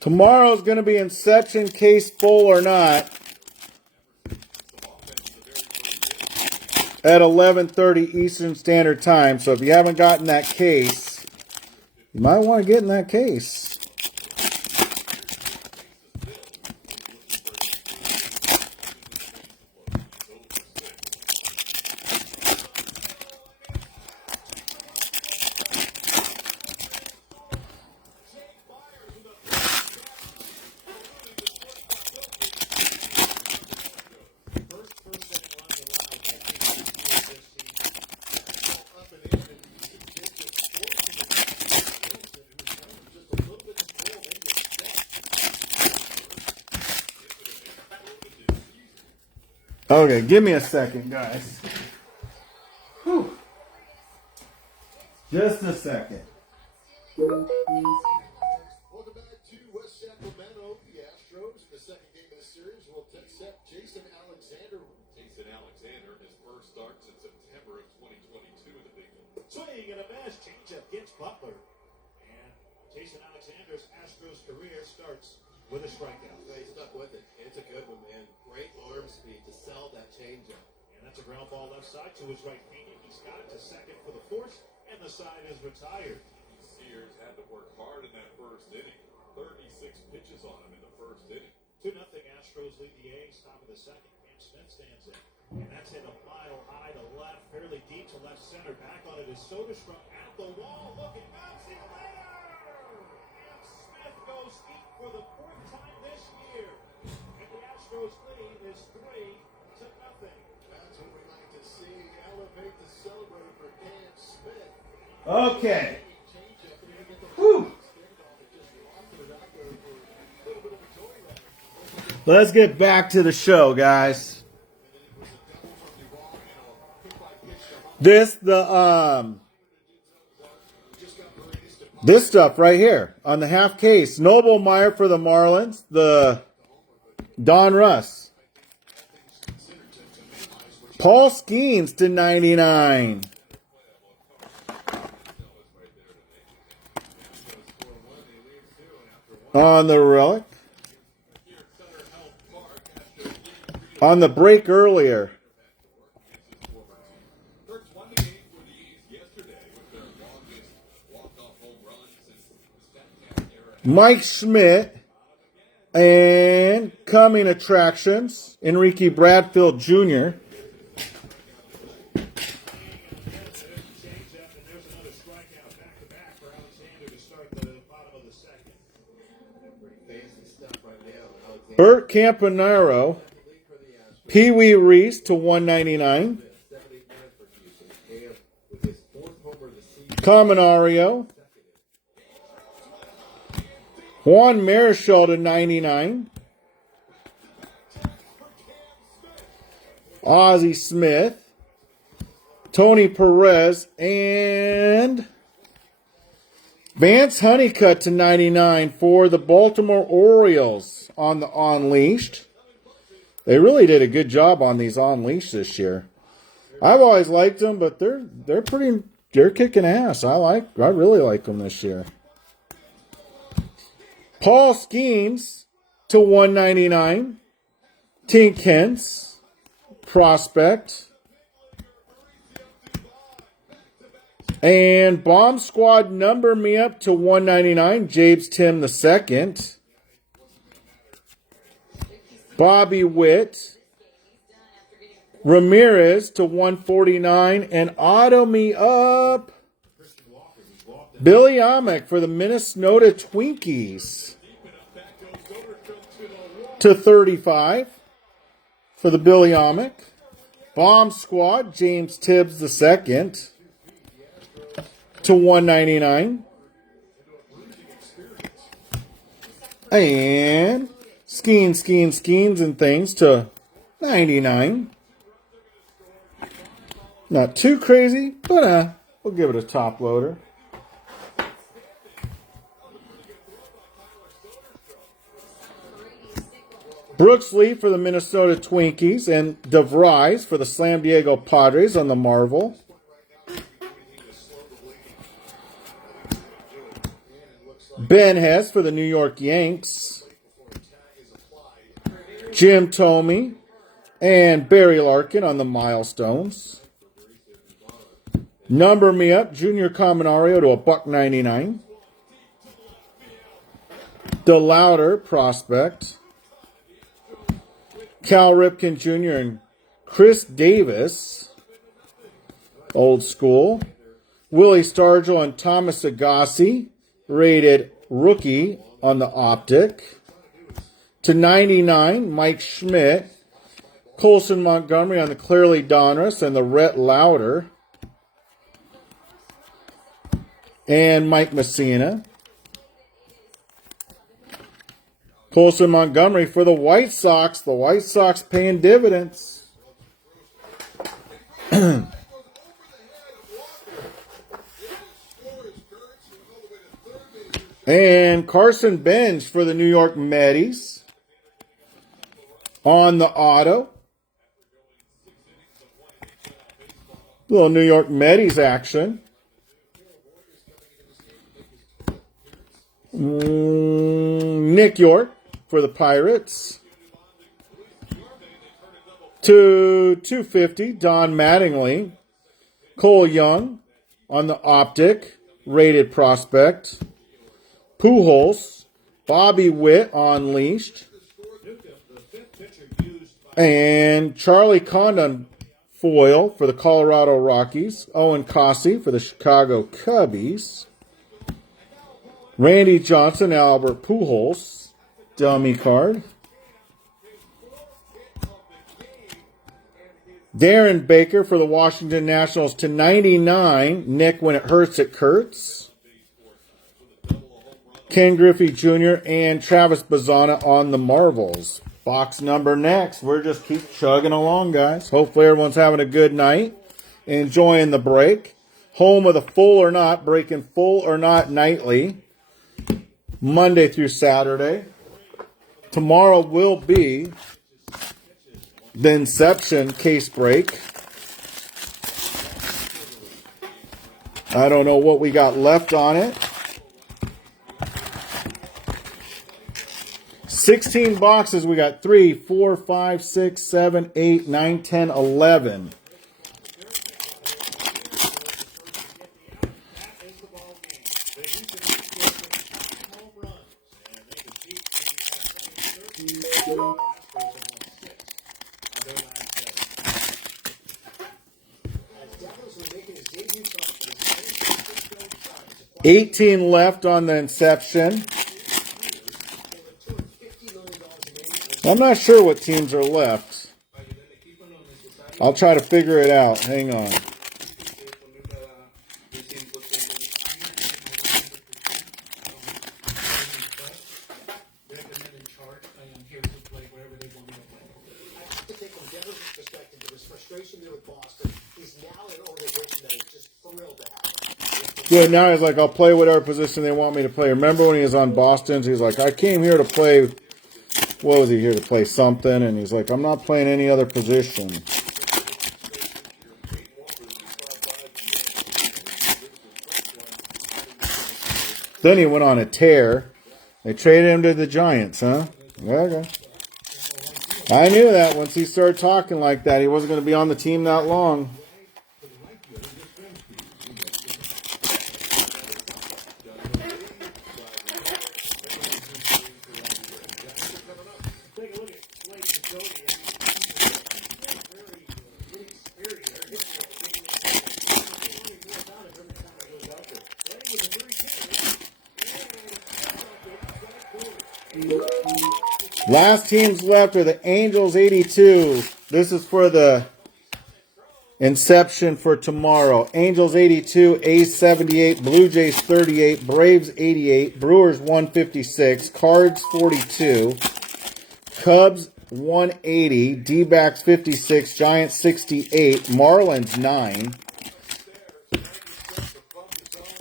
Tomorrow's going to be Inception, case full or not, at 11:30 Eastern Standard Time. So if you haven't gotten that case, you might want to get in that case. Okay, give me a second, guys. Whew. Just a second. Welcome back to West Sacramento. The Astros, the second game of the series, will accept Jason Alexander. Jason Alexander, his first start since September of 2022, the big one. Swing and a mass changeup gets Butler. And Jason Alexander's Astros career starts with a strikeout. He stuck with it. It's a good one, man. Great arm speed to sell that changeup. And that's a ground ball left side to his right field. He's got it to second for the force, and the side is retired. Sears had to work hard in that first inning. 36 pitches on him in the first inning. 2-0 Astros lead the A's, top of the second. Cam Smith stands in. And that's hit a mile high to left, fairly deep to left center. Back on it is Soderstrom at the wall, looking back, see you later! And Smith goes deep for the fourth time this year. And the Astros lead is 3-0. That's what we like to see. Elevate the celebrator for Cam Smith. Okay. Whew. Let's get back to the show, guys. This stuff right here on the half case. Noblemeyer for the Marlins, the Donruss. Paul Skenes to 99. On the relic. On the break earlier. Mike Schmidt. And coming attractions, Enrique Bradfield Jr. Bert Campanaro, Pee Wee Reese to 199. Caminario, Juan Marichal to 99. Ozzie Smith, Tony Perez, and Vance Honeycutt to 99 for the Baltimore Orioles on the Unleashed. They really did a good job on these Unleashed this year. I've always liked them, but they're kicking ass. I really like them this year. Paul Skenes to 199. Tink Hence, prospect. And Bomb Squad number me up to 199. James Tim II. Bobby Witt. Ramirez to 149. And auto me up Billy Amick for the Minnesota Twinkies to 35 for the Billy Amick. Bomb Squad, James Tibbs II to 199. And Skenes and things to 99. Not too crazy, but we'll give it a top loader. Brooks Lee for the Minnesota Twinkies and DeVries for the San Diego Padres on the Marvel. Ben Hess for the New York Yanks. Jim Thome and Barry Larkin on the Milestones. Number me up, Junior Caminario to $1.99. DeLauder, prospect. Cal Ripken Jr. and Chris Davis, old school. Willie Stargell and Thomas Agassi, rated rookie on the Optic. To 99, Mike Schmidt. Colson Montgomery on the Clearly Donruss and the Rhett Lauder. And Mike Messina. Colson Montgomery for the White Sox. The White Sox paying dividends. And Carson Bench for the New York Mets. On the auto. Little New York Mets action. Nick York for the Pirates. To 250, Don Mattingly. Cole Young on the Optic, rated prospect. Pujols, Bobby Witt Unleashed. And Charlie Condon foil for the Colorado Rockies. Owen Cossey for the Chicago Cubbies. Randy Johnson, Albert Pujols, dummy card. Darren Baker for the Washington Nationals to 99. Nick, when it hurts, it hurts. Ken Griffey Jr. and Travis Bazzana on the Marvels. Box number next. We're just keep chugging along, guys. Hopefully everyone's having a good night. Enjoying the break. Home of the Full or Not, breaking Full or Not nightly. Monday through Saturday. Tomorrow will be the Inception case break. I don't know what we got left on it. 16 boxes. We got 3, 4, 5, 6, 7, 8, 9, 10, 11. 18 left on the inception. I'm not sure what teams are left. I'll try to figure it out. Hang on. Good, now he's like, I'll play whatever position they want me to play. Remember when he was on Boston's, he's like, I came here to play, what was he here to play? Something, and he's like, I'm not playing any other position. Then he went on a tear. They traded him to the Giants, huh? Okay. I knew that once he started talking like that, he wasn't going to be on the team that long. Last teams left are the Angels 82. This is for the inception for tomorrow. Angels 82, A's 78, Blue Jays 38, Braves 88, Brewers 156, Cards 42, Cubs 180, D-backs 56, Giants 68, Marlins 9,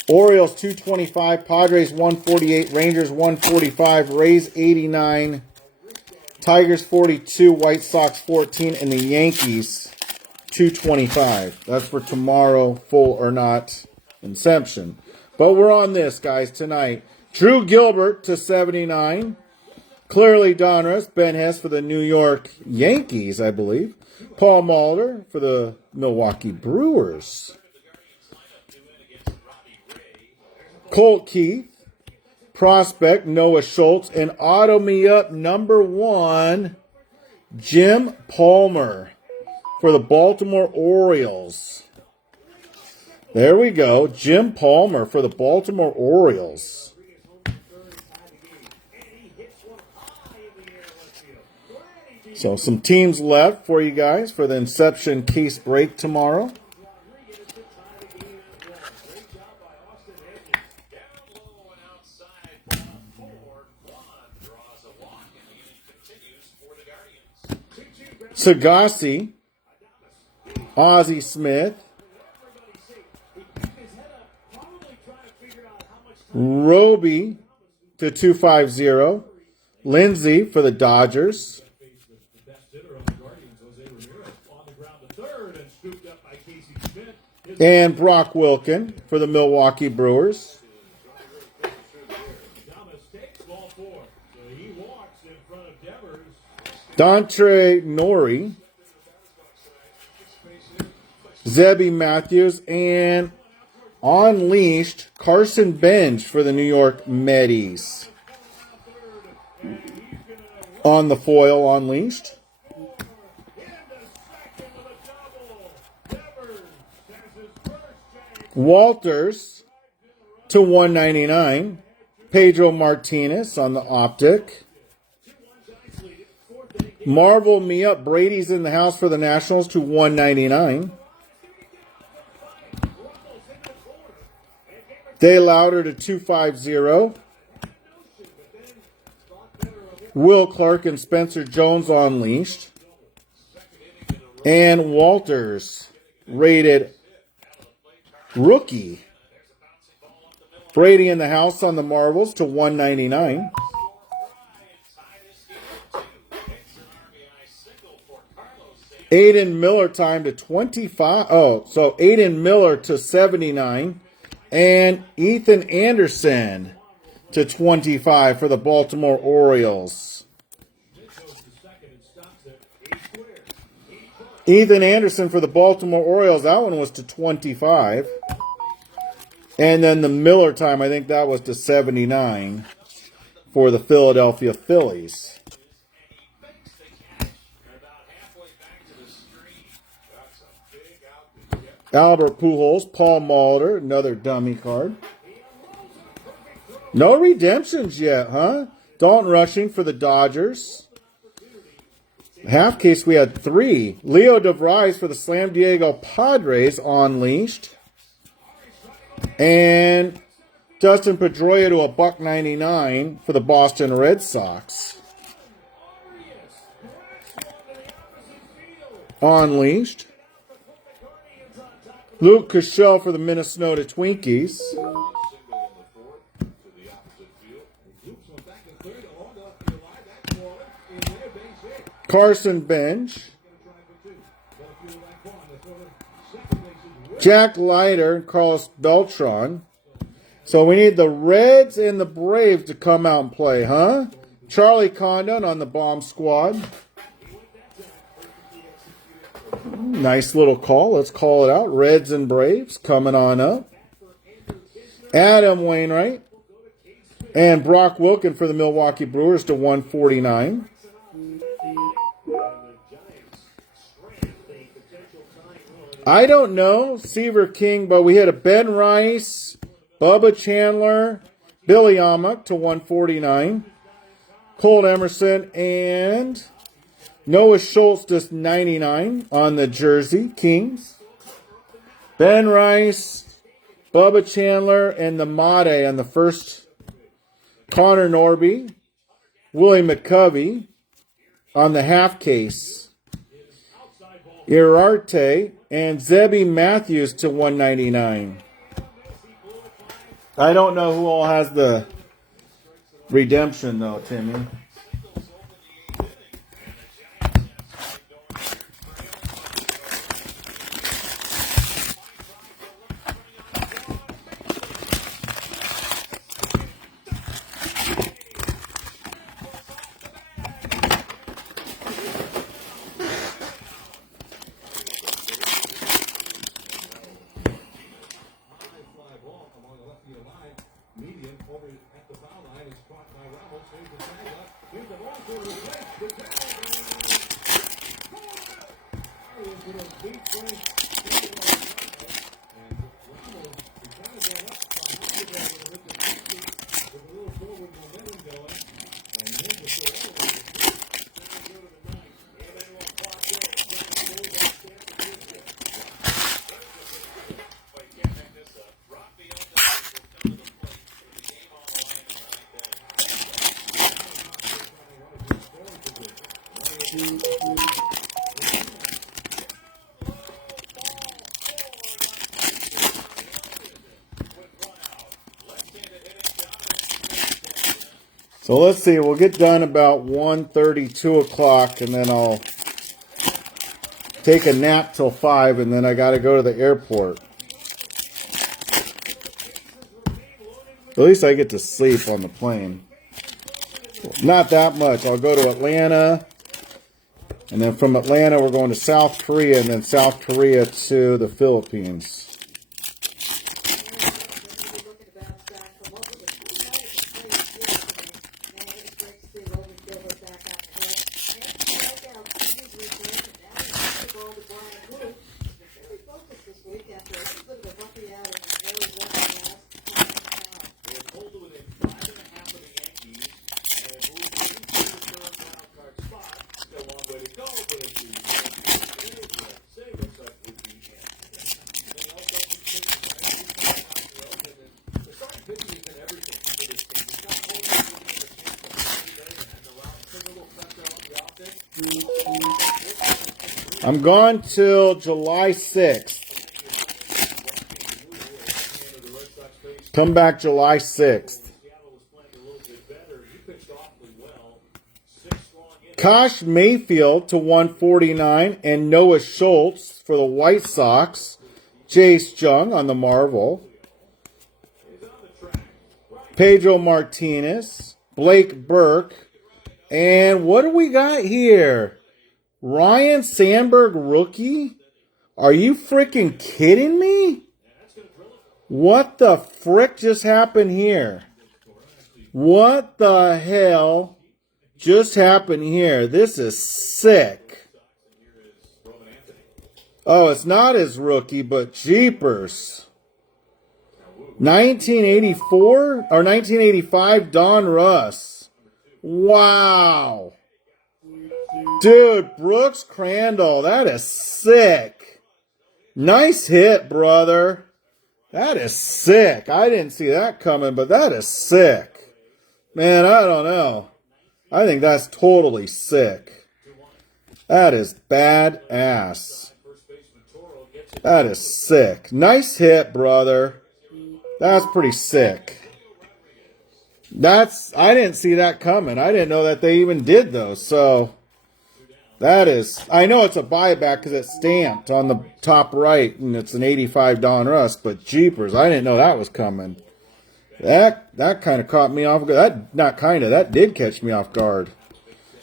Orioles 225, Padres 148, Rangers 145, Rays 89, Tigers 42, White Sox 14, and the Yankees 225. That's for tomorrow, full or not inception. But we're on this, guys, tonight. Drew Gilbert to 79. Clearly Donruss, Ben Hess for the New York Yankees, I believe. Paul Molitor for the Milwaukee Brewers. Colt Keith. Prospect, Noah Schultz, and auto me up number 1, Jim Palmer for the Baltimore Orioles. There we go, Jim Palmer for the Baltimore Orioles. So some teams left for you guys for the inception case break tomorrow. Sagasi, Ozzie Smith, Roby to 250, Lindsey for the Dodgers, and Brock Wilken for the Milwaukee Brewers. Dontre Nori, Zebby Matthews, and Unleashed Carson Bench for the New York Mets. On the foil, Unleashed. Walters to 199. Pedro Martinez on the Optic. Marvel me up. Brady's in the house for the Nationals to 199. De Lauder to 250. Will Clark and Spencer Jones Unleashed. And Walters rated rookie. Brady in the house on the Marvels to 199. Aiden Miller time to 25. Oh, so Aiden Miller to 79. And Ethan Anderson to 25 for the Baltimore Orioles. Ethan Anderson for the Baltimore Orioles. That one was to 25. And then the Miller time, I think that was to 79 for the Philadelphia Phillies. Albert Pujols, Paul Molitor, another dummy card. No redemptions yet, huh? Dalton rushing for the Dodgers. Half case, we had 3. Leo DeVries for the Slam Diego Padres unleashed. And Dustin Pedroia to a $1.99 for the Boston Red Sox. Unleashed. Luke Cashel for the Minnesota Twinkies. Carson Bench. Jack Leiter and Carlos Beltran. So we need the Reds and the Braves to come out and play, huh? Charlie Condon on the bomb squad. Nice little call. Let's call it out. Reds and Braves coming on up. Adam Wainwright. And Brock Wilken for the Milwaukee Brewers to 149. I don't know, Seaver King, but we had a Ben Rice, Bubba Chandler, Billy Amok to 149. Colt Emerson and Noah Schultz just 99 on the jersey, Kings. Ben Rice, Bubba Chandler, and the Mate on the first. Connor Norby, Willie McCovey on the half case. Irarte and Zebby Matthews to 199. I don't know who all has the redemption though, Timmy. So let's see, we'll get done about 1:30, 2 o'clock, and then I'll take a nap till 5, and then I got to go to the airport. At least I get to sleep on the plane. Not that much. I'll go to Atlanta, and then from Atlanta we're going to South Korea, and then South Korea to the Philippines. I'm gone till July 6th. Come back July 6th. Kosh Mayfield to 149 and Noah Schultz for the White Sox. Jace Jung on the Marvel. Pedro Martinez. Blake Burke. And what do we got here? Ryan Sandberg rookie? Are you freaking kidding me? What the frick just happened here? What the hell just happened here? This is sick. Oh, it's not his rookie, but jeepers. 1984 or 1985 Donruss. Wow. Dude, Brooks Crandall. That is sick. Nice hit, brother. That is sick. I didn't see that coming, but that is sick. Man, I don't know. I think that's totally sick. That is badass. That is sick. Nice hit, brother. That's pretty sick. I didn't see that coming. I didn't know that they even did those. So that is, I know it's a buyback because it's stamped on the top right and it's an 85 Donruss, but jeepers, I didn't know that was coming. That kind of caught me off guard. That did catch me off guard.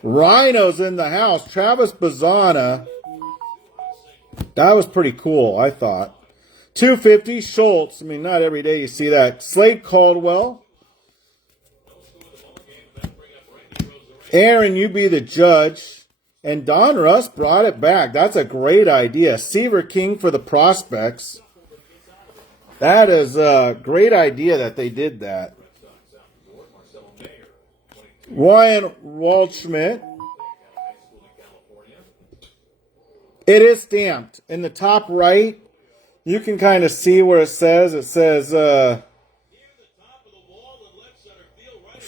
Rhino's in the house. Travis Bazzana. That was pretty cool, I thought. 250 Schultz. I mean, not every day you see that. Slade Caldwell. Aaron, you be the judge. And Donruss brought it back. That's a great idea. Seaver King for the prospects. That is a great idea that they did that. Ryan Waldschmidt. It is stamped. In the top right, you can kind of see where it says. It says, I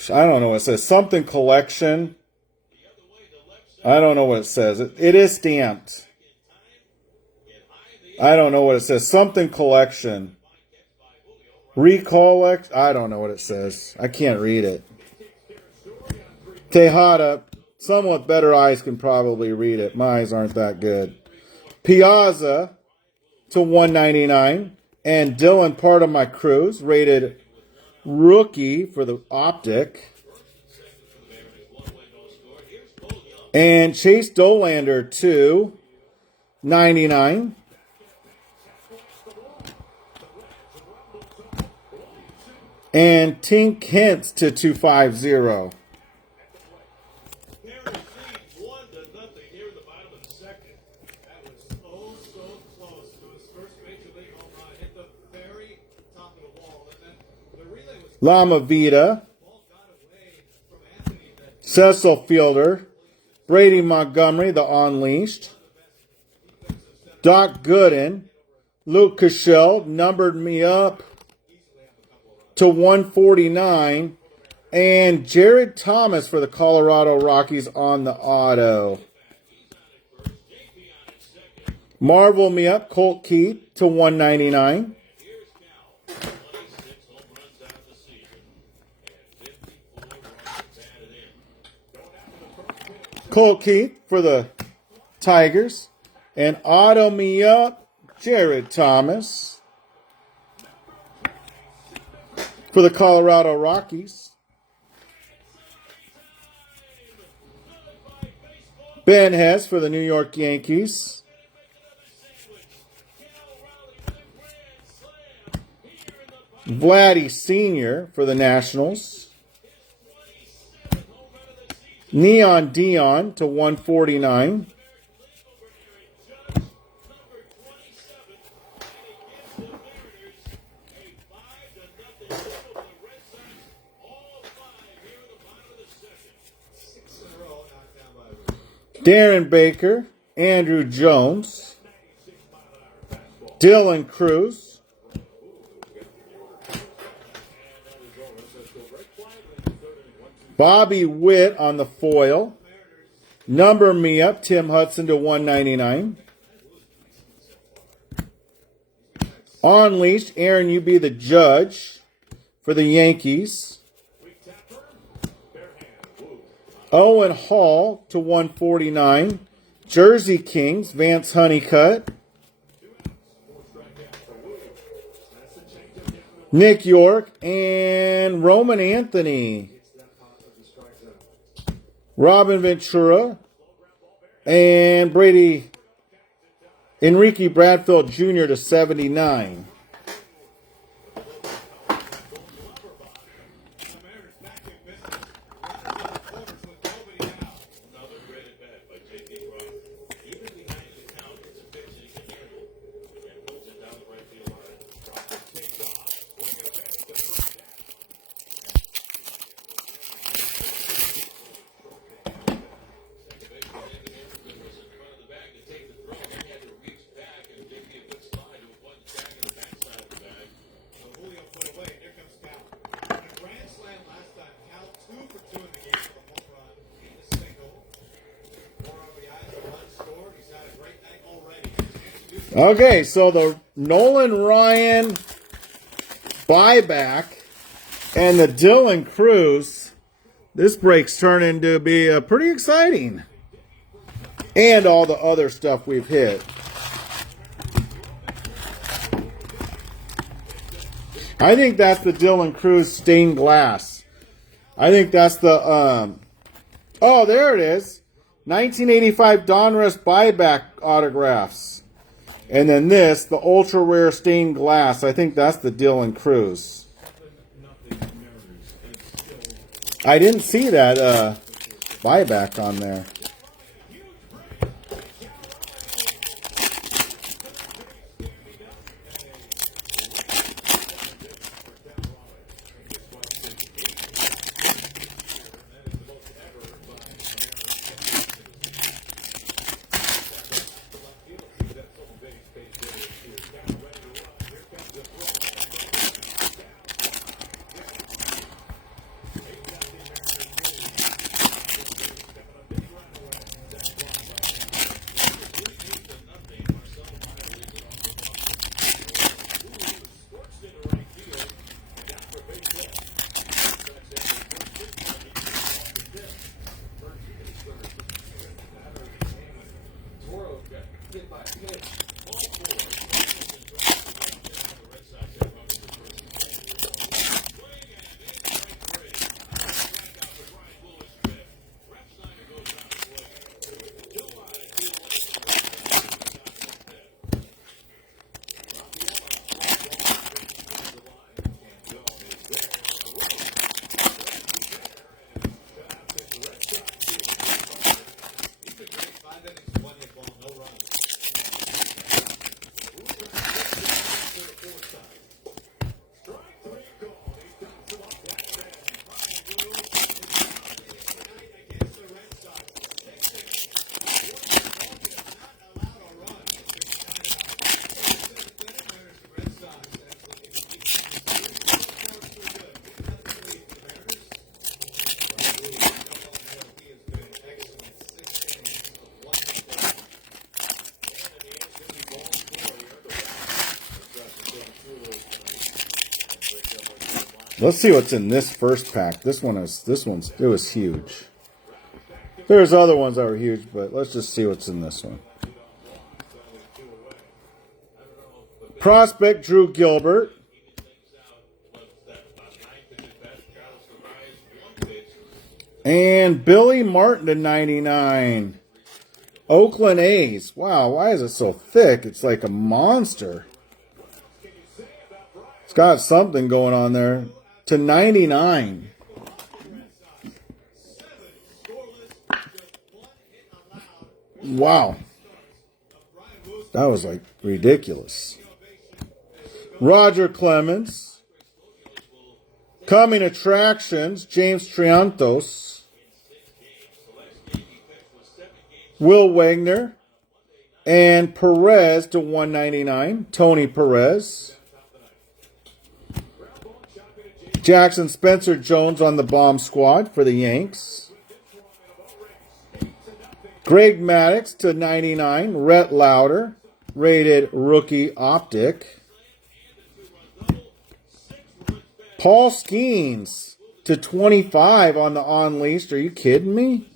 don't know what it says. Something collection. I don't know what it says. It is stamped. I don't know what it says. Something collection. Recollect. I don't know what it says. I can't read it. Tejada. Someone with better eyes can probably read it. My eyes aren't that good. Piazza to 199. And Dylan, part of my cruise, rated rookie for the Optic. And Chase Dolander to 99. And Tink Hintz to 250. Lama Vida. Cecil Fielder. Brady Montgomery, the Unleashed. Doc Gooden. Luke Cashel numbered me up to 149. And Jared Thomas for the Colorado Rockies on the auto. Marvel me up, Colt Keith to 199. Colt Keith for the Tigers. And auto me up, Jared Thomas for the Colorado Rockies. Ben Hess for the New York Yankees. Vladdy Sr. for the Nationals. Neon Dion to 149. Darren Baker, Andrew Jones, Dylan Cruz, Bobby Witt on the foil. Number me up, Tim Hudson to 199. Unleashed, Aaron, you be the judge for the Yankees. Owen Hall to 149. Jersey Kings, Vance Honeycutt. Nick York and Roman Anthony. Robin Ventura and Brady Enrique Bradfield Jr. to 79. Okay, so the Nolan Ryan buyback and the Dylan Cruz, this break's turning to be pretty exciting. And all the other stuff we've hit. I think that's the Dylan Cruz stained glass. I think that's the, oh, there it is. 1985 Donruss buyback autographs. And then this, the ultra rare stained glass. I think that's the Dylan Cruz. I didn't see that buyback on there. Let's see what's in this first pack. It was huge. There's other ones that were huge, but let's just see what's in this one. Prospect Drew Gilbert. And Billy Martin to 99. Oakland A's. Wow, why is it so thick? It's like a monster. It's got something going on there. To 99. Wow. That was like ridiculous. Roger Clemens. Coming attractions, James Triantos. Will Wagner. And Perez to 199. Tony Perez. Jackson Spencer Jones on the bomb squad for the Yanks. Greg Maddux to 99. Rhett Lauder, rated rookie Optic. Paul Skenes to 25 on the Unleashed. Are you kidding me?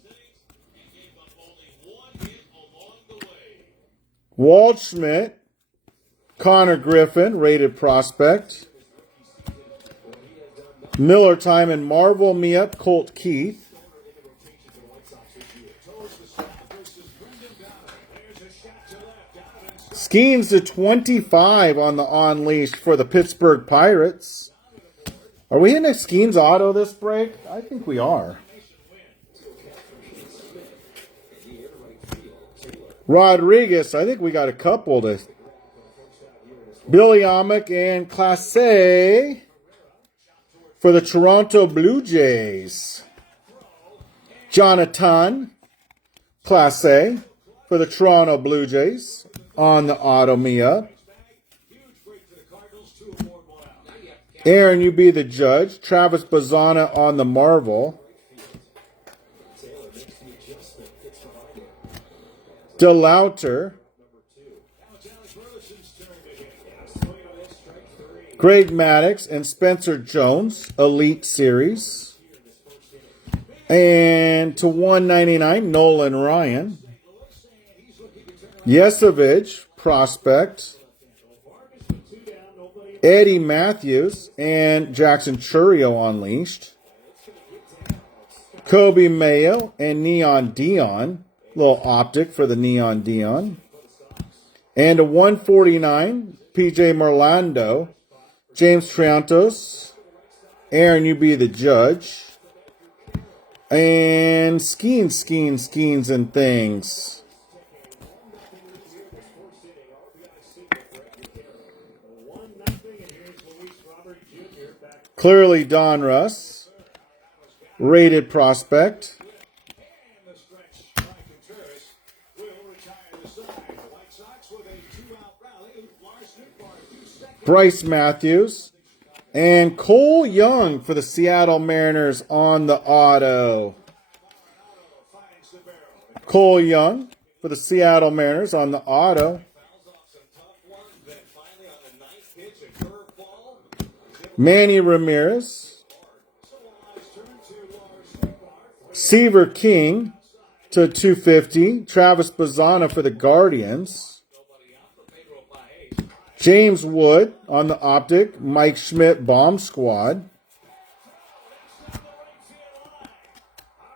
Waldschmidt, Connor Griffin, rated prospect. Miller Time and Marvel Me Up, Colt Keith. Skenes to 25 on the Unleashed for the Pittsburgh Pirates. Are we in a Skenes auto this break? I think we are. Rodriguez, I think we got a couple to. Billy Amick and Classe for the Toronto Blue Jays. Jonathan Classe for the Toronto Blue Jays on the Auto Mia. Aaron, you be the judge. Travis Bazzana on the Marvel. DeLauter. Greg Maddux and Spencer Jones, Elite Series. And to 199, Nolan Ryan. Yesovich, Prospect. Eddie Matthews and Jackson Chourio Unleashed. Kobe Mayo and Neon Dion. Little optic for the Neon Dion. And a 149, PJ Merlando. James Triantos. Aaron, you be the judge. And Skenes and things. Clearly Donruss. Rated prospect. Bryce Matthews. And Cole Young for the Seattle Mariners on the auto. Cole Young for the Seattle Mariners on the auto. Manny Ramirez. Seaver King to 250. Travis Bazzana for the Guardians. James Wood on the Optic. Mike Schmidt Bomb Squad.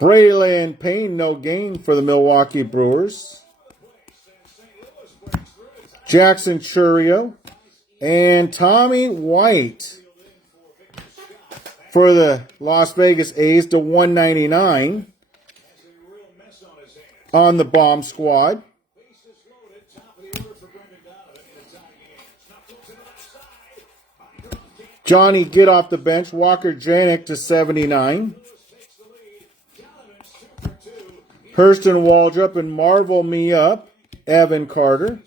Braylon Payne, no gain for the Milwaukee Brewers. Jackson Chourio. And Tommy White for the Las Vegas A's to 199 on the Bomb Squad. Johnny get off the bench. Walker Janik to 79. Hurston Waldrop and Marvel Me Up. Evan Carter.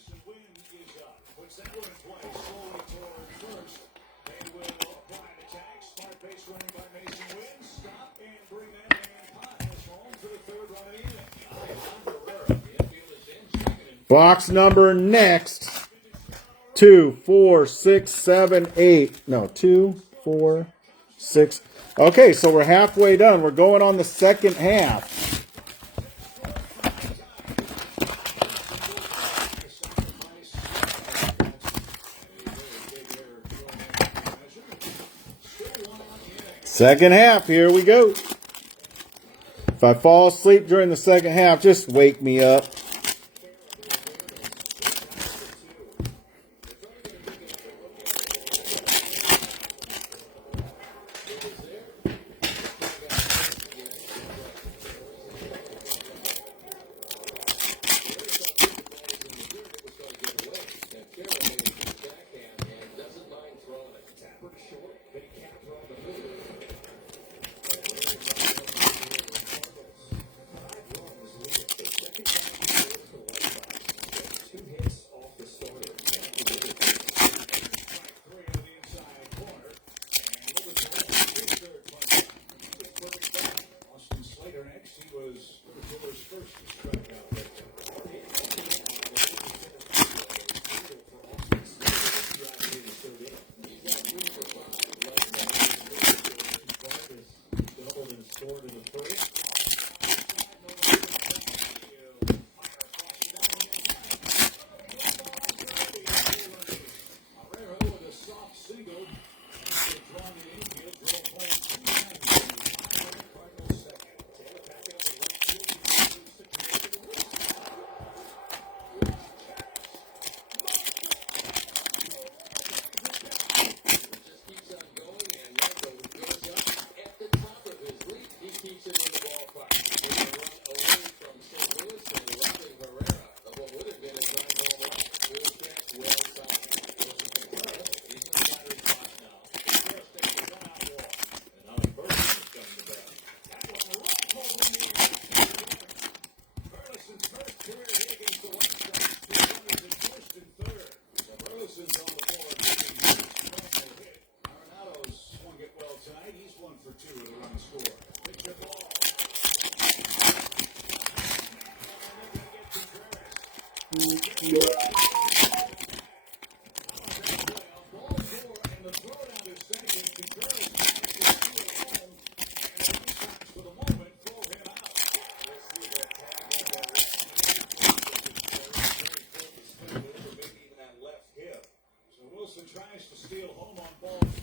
Box number next. 2, 4, 6, 7, 8. No, 2, 4, 6. Okay, so we're halfway done. We're going on the second half. Second half, here we go. If I fall asleep during the second half, just wake me up.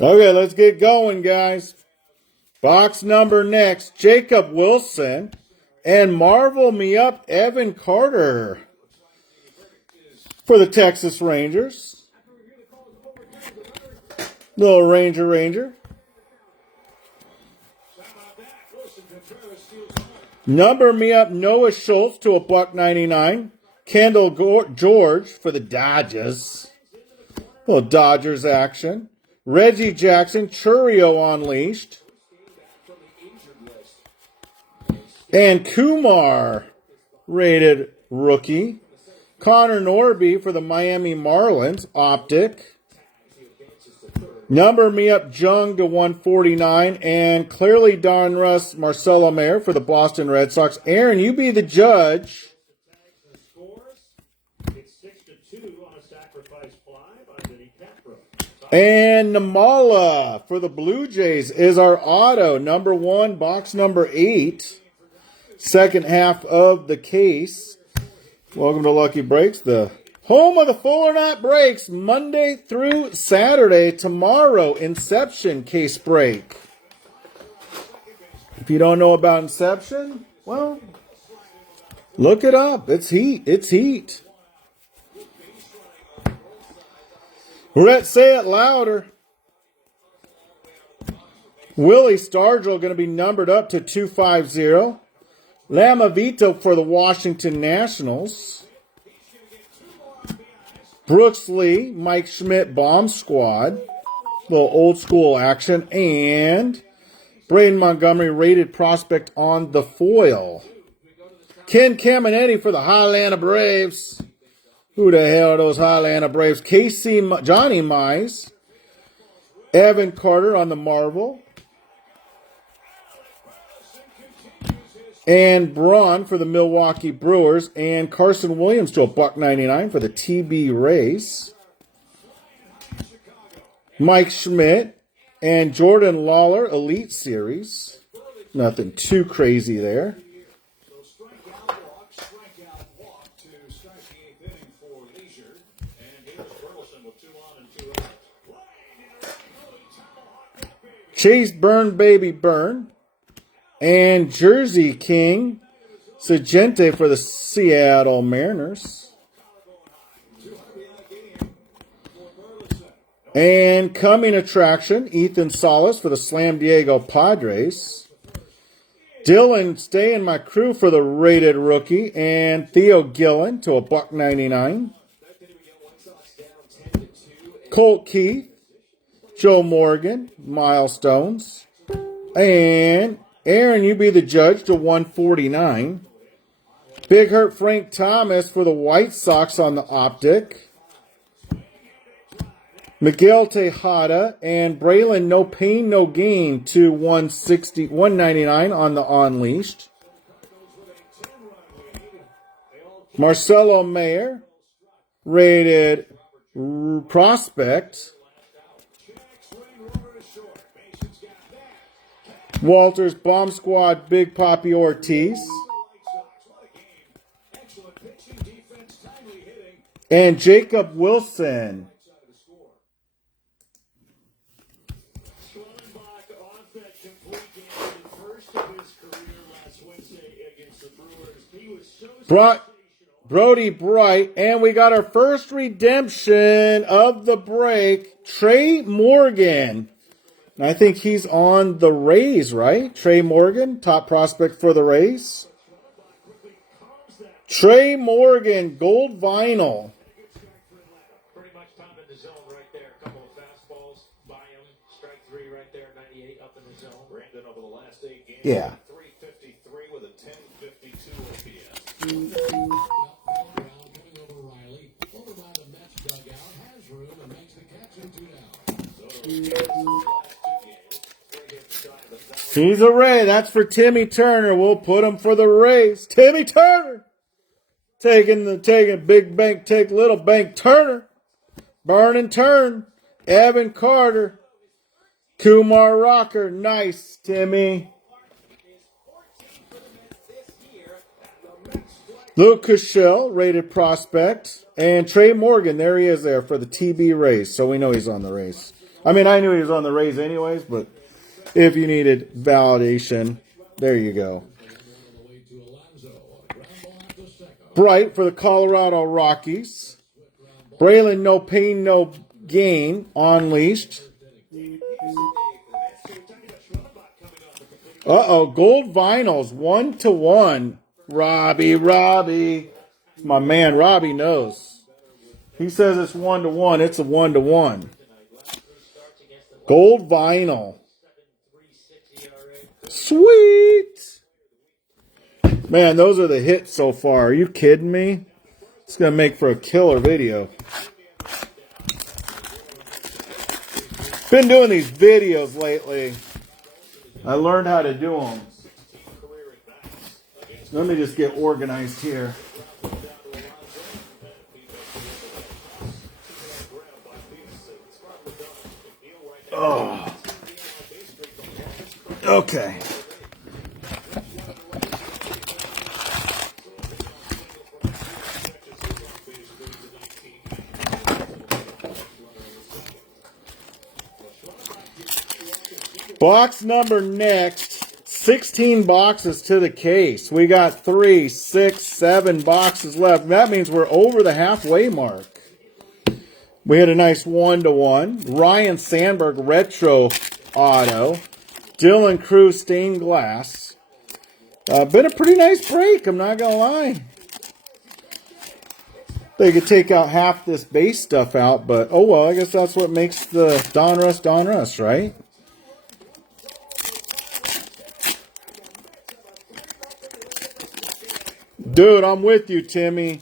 Okay, let's get going, guys. Box number next, Jacob Wilson. And marvel me up, Evan Carter for the Texas Rangers. Little Ranger. Number me up, Noah Schultz to a $1.99. Kendall George for the Dodgers. Little Dodgers action. Reggie Jackson, Churio Unleashed. And Kumar, rated rookie. Connor Norby for the Miami Marlins, Optic. Number me up, Jung to 149. And clearly Donruss Marcelo Mayer for the Boston Red Sox. Aaron, you be the judge. And Namala for the Blue Jays is our auto. Number 1, box number 8. Second half of the case. Welcome to Lucky Breaks, the home of the full or not breaks, Monday through Saturday. Tomorrow, Inception case break. If you don't know about Inception, well, look it up. It's heat. Rhett, say it louder. Willie Stargell going to be numbered up to 250. Lamavito for the Washington Nationals. Brooks Lee, Mike Schmidt Bomb Squad. Little old school action. And Braden Montgomery rated prospect on the foil. Ken Caminetti for the Highlander Braves. Who the hell are those Highlander Braves? Johnny Mize. Evan Carter on the Marvel. And Braun for the Milwaukee Brewers. And Carson Williams to a $1.99 for the TB Rays. Mike Schmidt and Jordan Lawler Elite Series. Nothing too crazy there. Chase Burn Baby Burn. And Jersey King Sagente for the Seattle Mariners. And coming attraction, Ethan Salas for the Slam Diego Padres. Dylan Stay in My Crew for the rated rookie. And Theo Gillen to a $1.99. Colt Keith, Joe Morgan, Milestones. And Aaron, you be the judge to 149. Big Hurt Frank Thomas for the White Sox on the Optic. Miguel Tejada and Braylon No Pain No Gain to 199 on the Unleashed. Marcelo Mayer, rated prospect. Walters Bomb Squad Big Papi Ortiz. And Jacob Wilson. Brody Bright. And we got our first redemption of the break. Trey Morgan. I think he's on the Rays, right? Trey Morgan, top prospect for the Rays. Trey Morgan, gold vinyl. Pretty much time in the zone right there. A couple of fastballs by him. Strike 3 right there, 98 up in the zone. Brandon over the last 8 games. Yeah. 353 with a 1052 OPS. Over Riley, over by the Mets dugout, has room and makes the catch and 2 down. He's a Ray. That's for Timmy Turner. We'll put him for the Rays. Timmy Turner. Taking big bank, take little bank. Turner. Burn and turn. Evan Carter. Kumar Rocker. Nice, Timmy. Luke Cashel, rated prospect. And Trey Morgan. There he is there for the TB Rays. So we know he's on the Rays. I mean, I knew he was on the Rays anyways, but if you needed validation, there you go. Bright for the Colorado Rockies. Braylon, no pain, no gain, unleashed. Uh-oh, gold vinyls, 1-1. Robbie. My man, Robbie knows. He says it's 1-1. It's a 1-1. Gold vinyl. Sweet. Man, those are the hits so far. Are you kidding me? It's going to make for a killer video. Been doing these videos lately. I learned how to do them. Let me just get organized here. Oh. Okay. Box number next. 16 boxes to the case. We got 3, 6, 7 boxes left. That means we're over the halfway mark. We had a nice 1-1. Ryan Sandberg retro auto. Dylan Cruz stained glass. Been a pretty nice break, I'm not going to lie. They could take out half this base stuff out, but oh well, I guess that's what makes the Donruss, right? Dude, I'm with you, Timmy.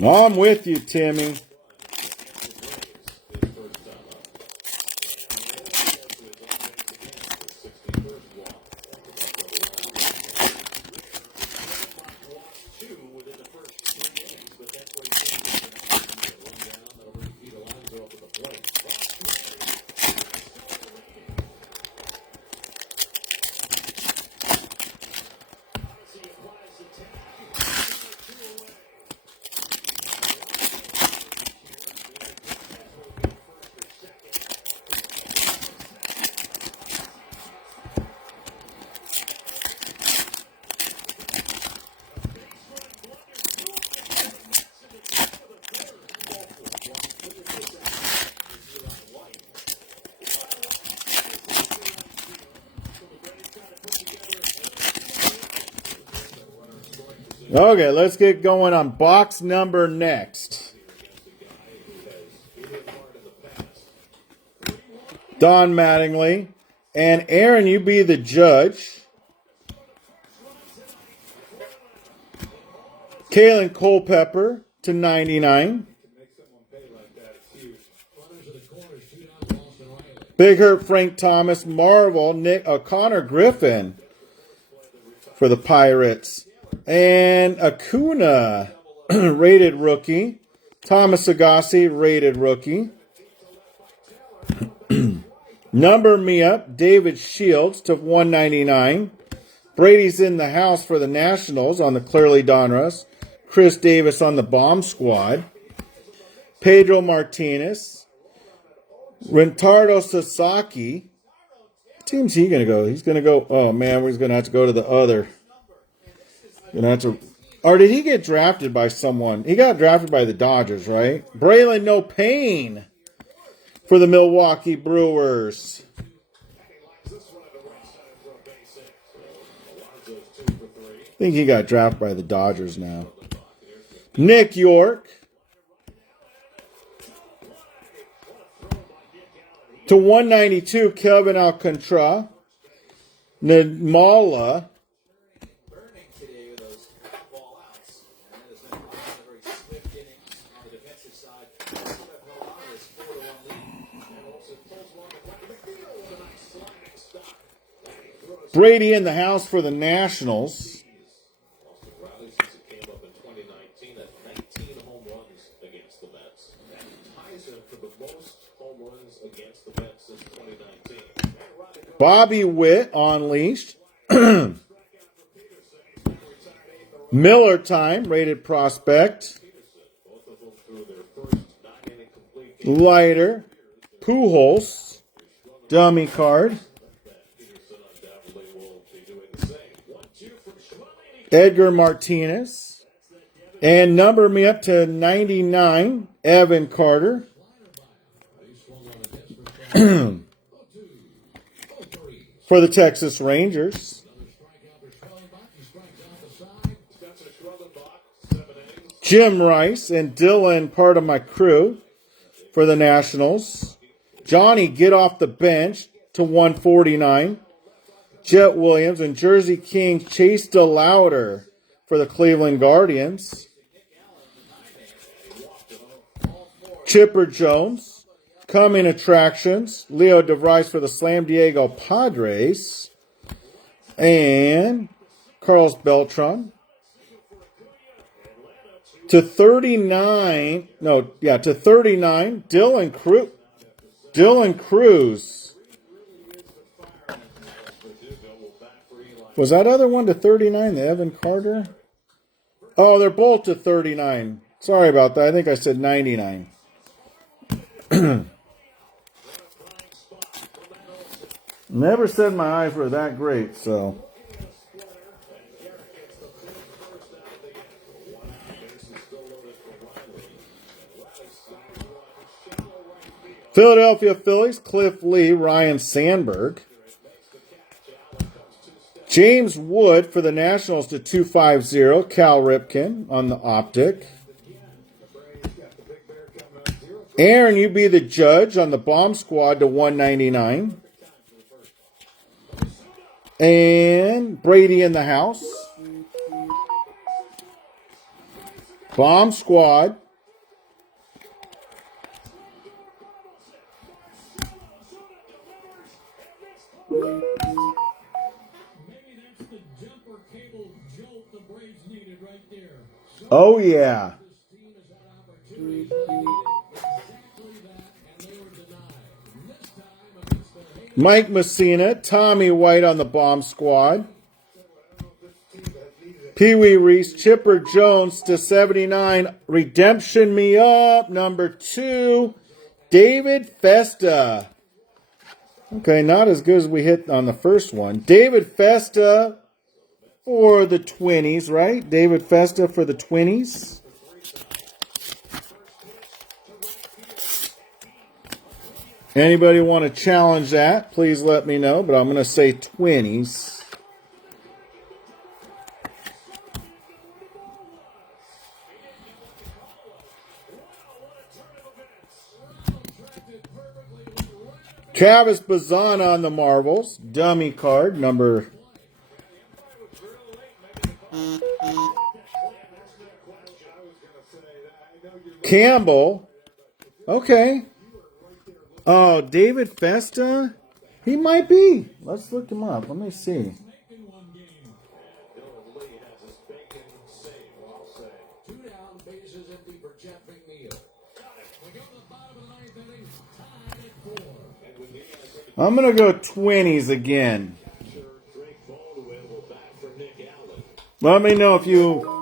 I'm with you, Timmy. Okay, let's get going on box number next. Don Mattingly. And Aaron, you be the judge. Kalen Culpepper to 99. Big Hurt Frank Thomas, Marvel, Connor Griffin for the Pirates. And Acuna, rated rookie. Thomas Agassi, rated rookie. Number me up, David Shields to 199. Brady's in the house for the Nationals on the Clearly Donruss. Chris Davis on the Bomb Squad. Pedro Martinez. Rentardo Sasaki. What team's he going to go? He's going to go, oh man, we're going to have to go to the other. Gonna have to, or did he get drafted by someone? He got drafted by the Dodgers, right? Braylon No Pain for the Milwaukee Brewers. I think he got drafted by the Dodgers now. Nick York to 192, Kelvin Alcantara. Namala. Brady in the house for the Nationals. Austin Riley, since it came up in 2019, at 19 home runs against the Mets. That ties him for the most home runs against the Mets since 2019. Bobby Witt unleashed. Miller time, rated prospect. Both of them threw their first 9-inning complete game. Lighter. Pujols. Dummy card. Peterson undoubtedly will be doing the same. 1-2 from Schwelling. Edgar Martinez. And number me up to 99, Evan Carter. For the Texas Rangers. Jim Rice and Dylan, part of my crew, for the Nationals. Johnny, get off the bench to 149. Jet Williams and Jersey Kings, Chase DeLauder for the Cleveland Guardians. Chipper Jones, coming attractions, Leo DeVries for the Slam Diego Padres. And Carlos Beltran. To 39, Dylan Cruz. Was that other one to 39, the Evan Carter? Oh, they're both to 39. Sorry about that. I think I said 99. Never said my eyes were that great, so... Philadelphia Phillies, Cliff Lee, Ryan Sandberg. James Wood for the Nationals to 250, Cal Ripken on the Optic. Aaron, you be the judge on the Bomb Squad to 199. And Brady in the house. Bomb Squad. Oh, yeah. Mike Messina, Tommy White on the Bomb Squad. Pee Wee Reese, Chipper Jones to 79. Redemption me up, number 2. David Festa. Okay, not as good as we hit on the first one. David Festa for the Twinnies, right? David Festa for the Twinnies. Anybody want to challenge that? Please let me know, but I'm going to say Twinnies. Travis Bazana on the Marvels. Dummy card, number... Campbell. Okay. Oh, David Festa? He might be. Let's look him up. Let me see. I'm going to go Twinnies again. Let me know if you...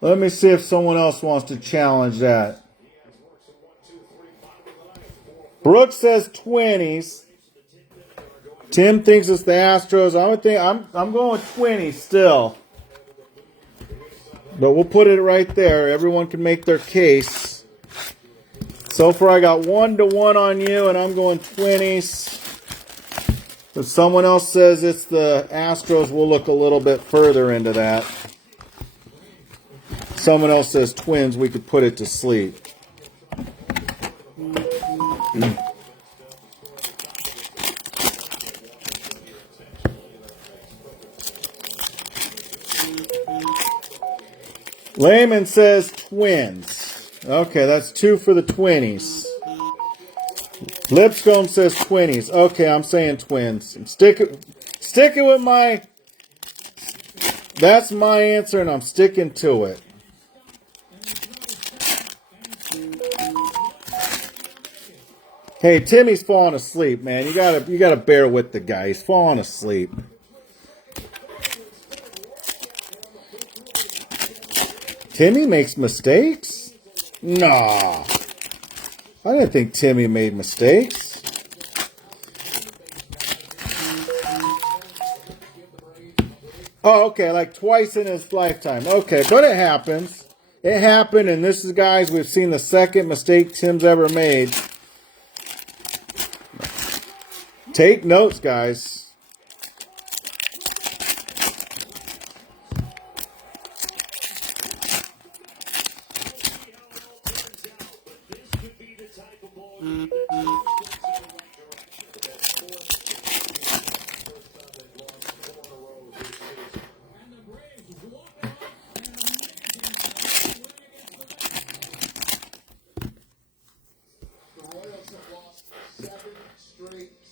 Let me see if someone else wants to challenge that. Brooks says Twinnies. Tim thinks it's the Astros. I'm going with Twinnies still. But we'll put it right there. Everyone can make their case. So far I got 1-1 on you, and I'm going Twinnies. If someone else says it's the Astros, we'll look a little bit further into that. Someone else says Twins, we could put it to sleep. Layman says Twins. Okay, that's 2 for the Twinnies. Lipscomb says Twinnies. Okay, I'm saying Twins. Sticking with my... That's my answer, and I'm sticking to it. Hey, Timmy's falling asleep, man. You gotta bear with the guy. He's falling asleep. Timmy makes mistakes? Nah. I didn't think Timmy made mistakes. Oh, okay, like twice in his lifetime. Okay, but it happens. It happened, and this is, guys, we've seen the second mistake Tim's ever made. Take notes, guys.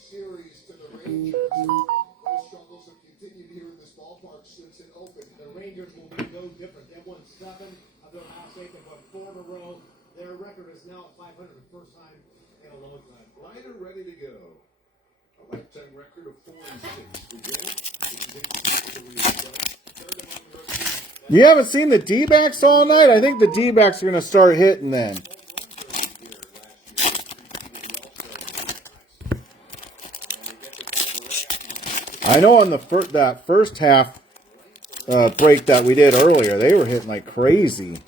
Series to the Rangers. Those struggles have continued here in this ballpark since it opened. The Rangers will be no different. They won 7 of their last 8. They've won 4 in a row. Their record is now at 500, the first time in a long time. Ryder ready to go. A lifetime record of 4-6 for Joe. You haven't seen the D-backs all night? I think the D-backs are going to start hitting then. I know on the that first half break that we did earlier, they were hitting like crazy.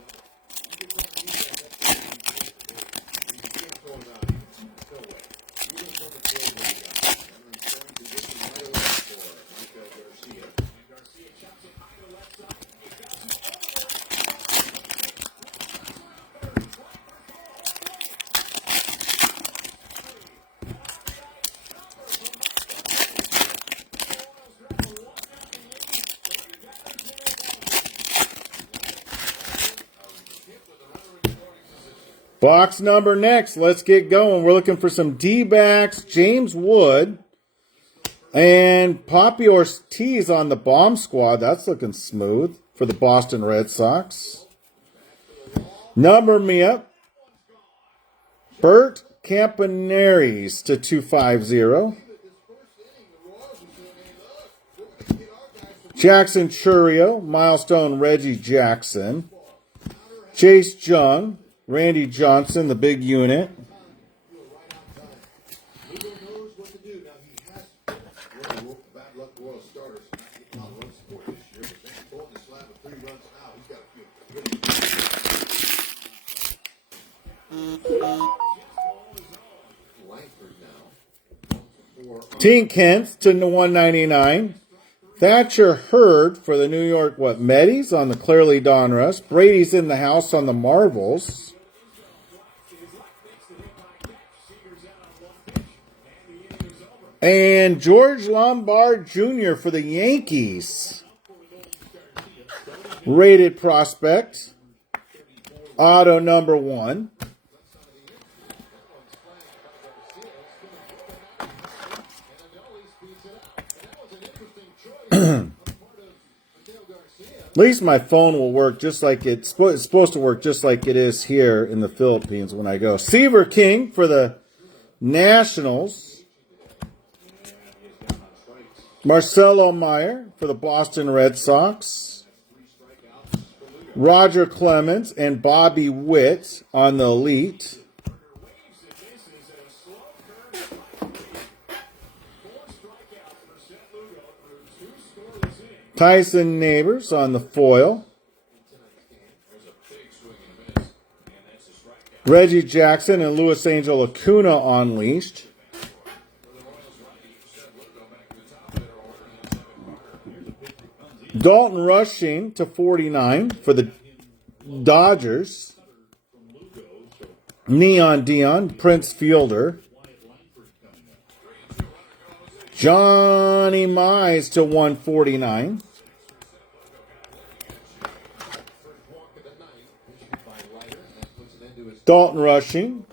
Box number next. Let's get going. We're looking for some D-backs. James Wood and Poppy Ortiz on the bomb squad. That's looking smooth for the Boston Red Sox. Number me up. Bert Campaneris to 250. Jackson Churio, Milestone Reggie Jackson. Chase Jung. Randy Johnson, the big unit. Tink Kent to 199. Thatcher Hurd for the New York, Metis on the clearly Donruss. Brady's in the house on the Marvels. And George Lombard Jr. for the Yankees. Rated prospect. Auto number 1. At least my phone will work just like it's supposed to work, just like it is here in the Philippines when I go. Seaver King for the Nationals. Marcelo Meyer for the Boston Red Sox. Roger Clemens and Bobby Witt on the Elite. Tyson Neighbors on the foil. Reggie Jackson and Luis Angel Acuna unleashed. Dalton Rushing to 49 for the Dodgers. Neon Dion, Prince Fielder. Johnny Mize to 149. Dalton Rushing.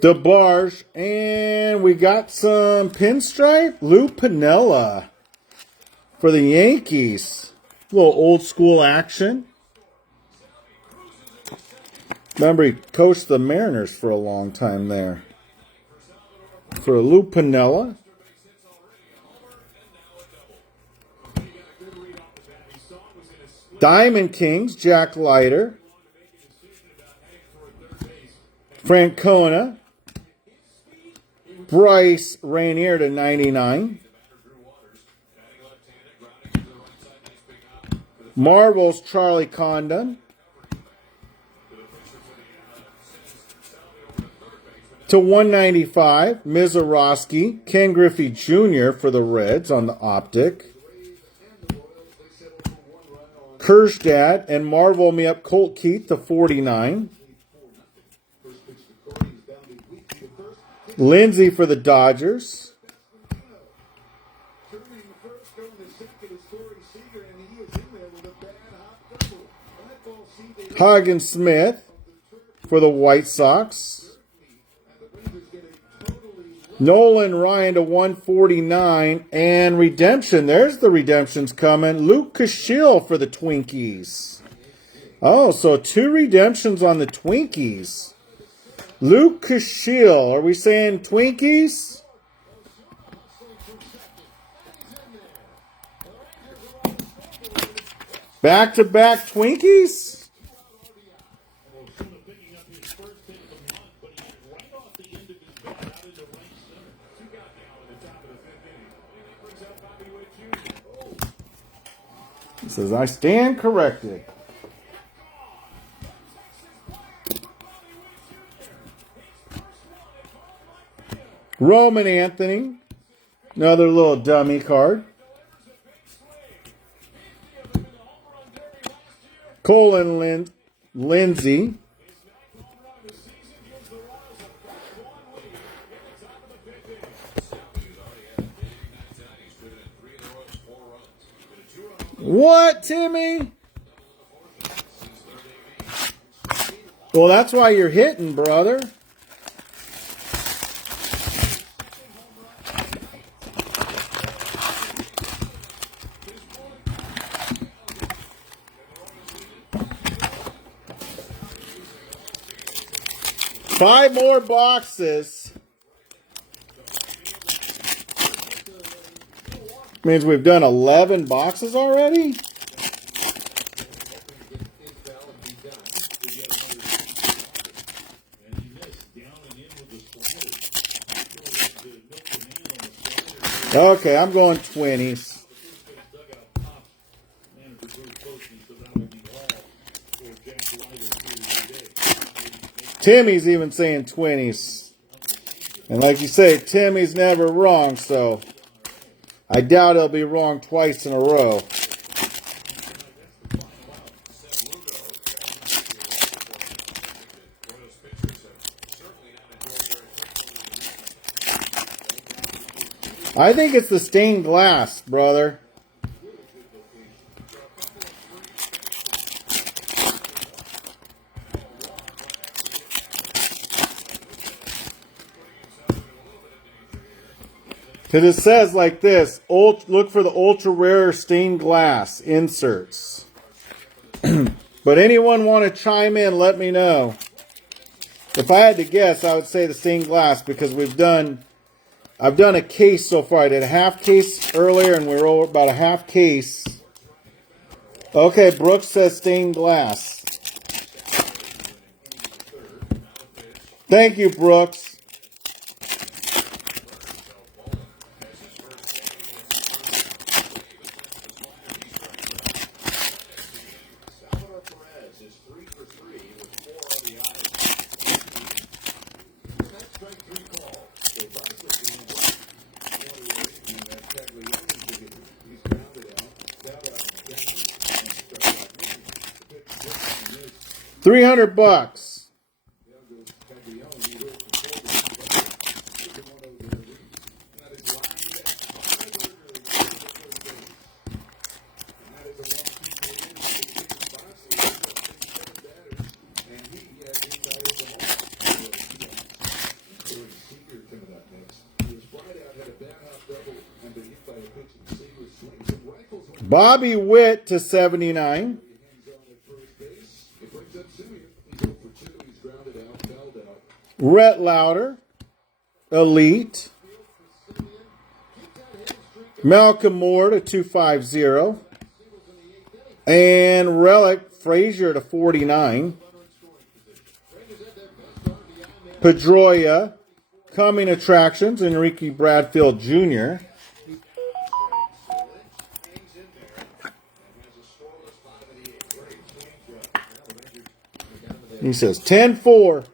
DeBarge, and we got some pinstripe. Lou Piniella for the Yankees. A little old school action. Remember, he coached the Mariners for a long time there. For Lou Piniella. Diamond Kings, Jack Leiter. Francona. Bryce Rainier to 99. Marvel's Charlie Condon. To 195, Mizorowski, Ken Griffey Jr. for the Reds on the Optic. Kerstad and Marvel Me Up Colt Keith to 49. Lindsay for the Dodgers. Hagen Smith for the White Sox. Nolan Ryan to 149. And redemption. There's the redemptions coming. Luke Cashill for the Twinkies. Oh, so 2 redemptions on the Twinkies. Luke Cashill. Are we saying Twinkies? Back-to-back Twinkies? He says, I stand corrected. Roman Anthony. Another little dummy card. Colin Lindsay. What, Timmy? Well, that's why you're hitting, brother. Five more boxes. Means we've done 11 boxes already? Okay, I'm going 20s. Timmy's even saying 20s. And like you say, Timmy's never wrong, so I doubt he'll be wrong twice in a row. I think it's the stained glass, brother. Because it says like this, look for the ultra rare stained glass inserts. But anyone want to chime in, let me know. If I had to guess, I would say the stained glass because I've done a case so far. I did a half case earlier and we're over about a half case. Okay, Brooks says stained glass. Thank you, Brooks. $300. Bobby Witt to 79. Hands on at first base. It brings up Simeon. He's 0 for 2. He's grounded out, fouled out. Rhett Lauder, Elite. Malcolm Moore to 250. And Relic Frazier to 49. Pedroia, Coming Attractions, Enrique Bradfield Jr. He says 10-4.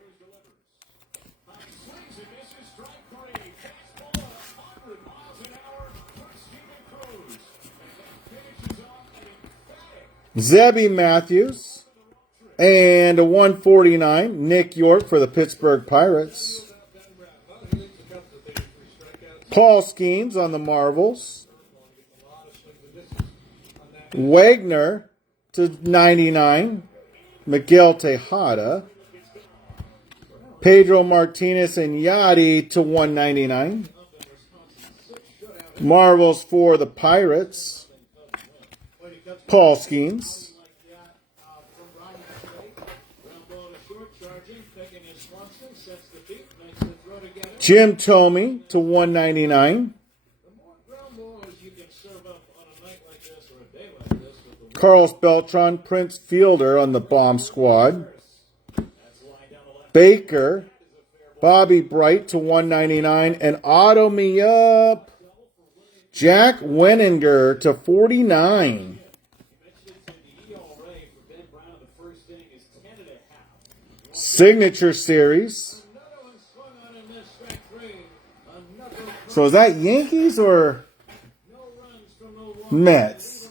Zebby Matthews. And a 149, Nick York for the Pittsburgh Pirates. Paul Skenes on the Marvels. Wagner to 99, Miguel Tejada. Pedro Martinez and Yachty to 199. Marvels for the Pirates. Paul Skenes. Jim Thome to 199. Carlos Beltran, Prince Fielder on the Bomb Squad. Baker, Bobby Bright to 199. And auto me up, Jack Wenninger to 49. Signature Series. So is that Yankees or Mets?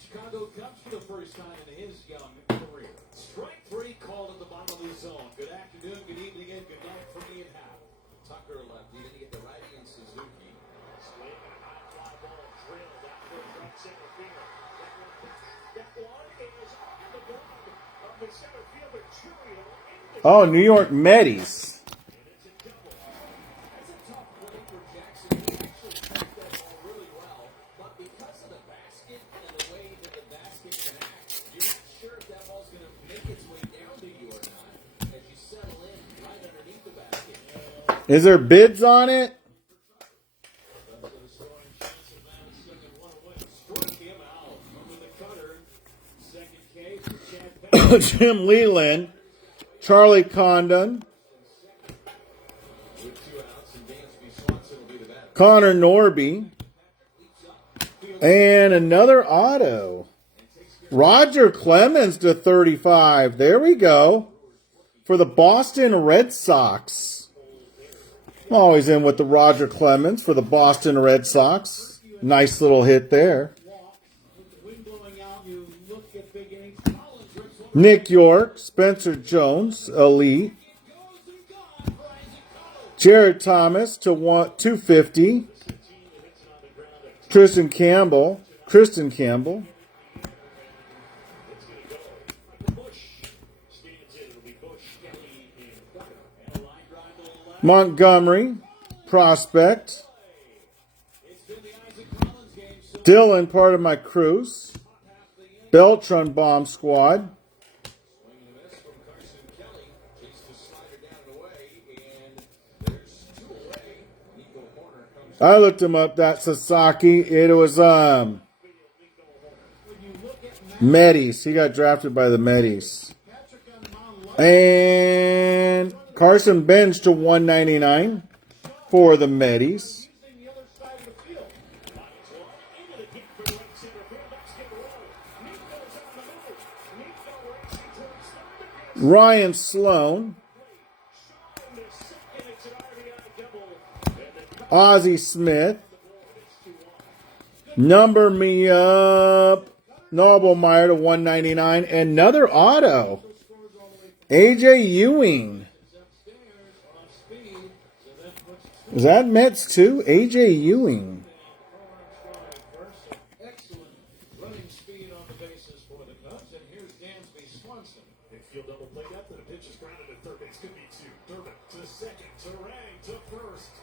Chicago comes for the first time in his young career. Strike three called at the bottom of the zone. Good afternoon, good evening, and good night from me and Hal. Tucker left. He didn't get the righty and Suzuki. Swing and a high fly ball drilled out towards right center field. That one is on the ground of the center fielder, Churio. Oh, New York Metis. Is there bids on it? Jim Leland, Charlie Condon, Connor Norby, and another auto. Roger Clemens to 35. There we go. For the Boston Red Sox. I'm always in with the Roger Clemens for the Boston Red Sox. Nice little hit there. Nick York, Spencer Jones, Elite. Jared Thomas to 250. Kristen Campbell. Montgomery, prospect. Dylan, part of my cruise. Beltran, bomb squad. I looked him up, that Sasaki. It was Metis. He got drafted by the Metis. And Carson Bench to 199 for the Metis. Ryan Sloan. Ozzie Smith. Number me up. Noblemeyer to 199. Another auto. AJ Ewing. Is that Mets too? AJ Ewing. Excellent running speed on the bases for the Cubs. And here's Dansby Swanson. Infield double play up, and the pitch is grounded at third base. Could be two. Durbin to second. Terang to first.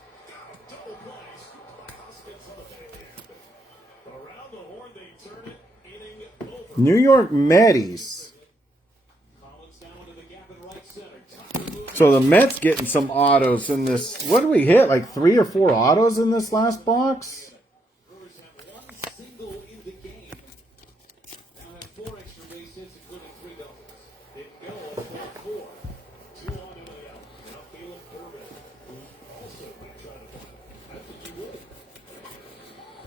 Double play. Scooped by Hoskins on the backhand. the horn, they turn it, inning over. New York Mets. Collins down to the gap in right center. So the Mets getting some autos in this. What did we hit? Like 3 or 4 autos in this last box? Brewers have one single in the game. Now have 4 extra base hits, including 3 doubles. Didn't go, 4-4. 2 on to the out. Now Caleb Corbin, who also might try to find it. I think he would.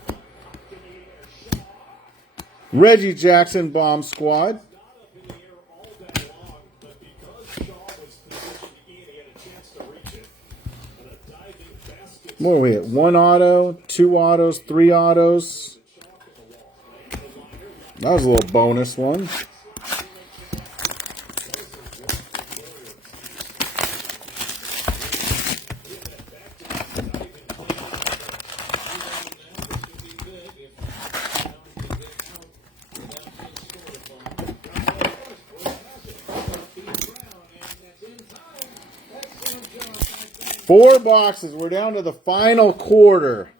Up in the air, Shaw. Reggie Jackson bomb squad. Not up in the air all day long, but because Shaw was positioned in, he had a chance to reach it. And a diving basket. What are we at? 1 auto, 2 autos, 3 autos. That was a little bonus one. Four boxes. We're down to the final quarter.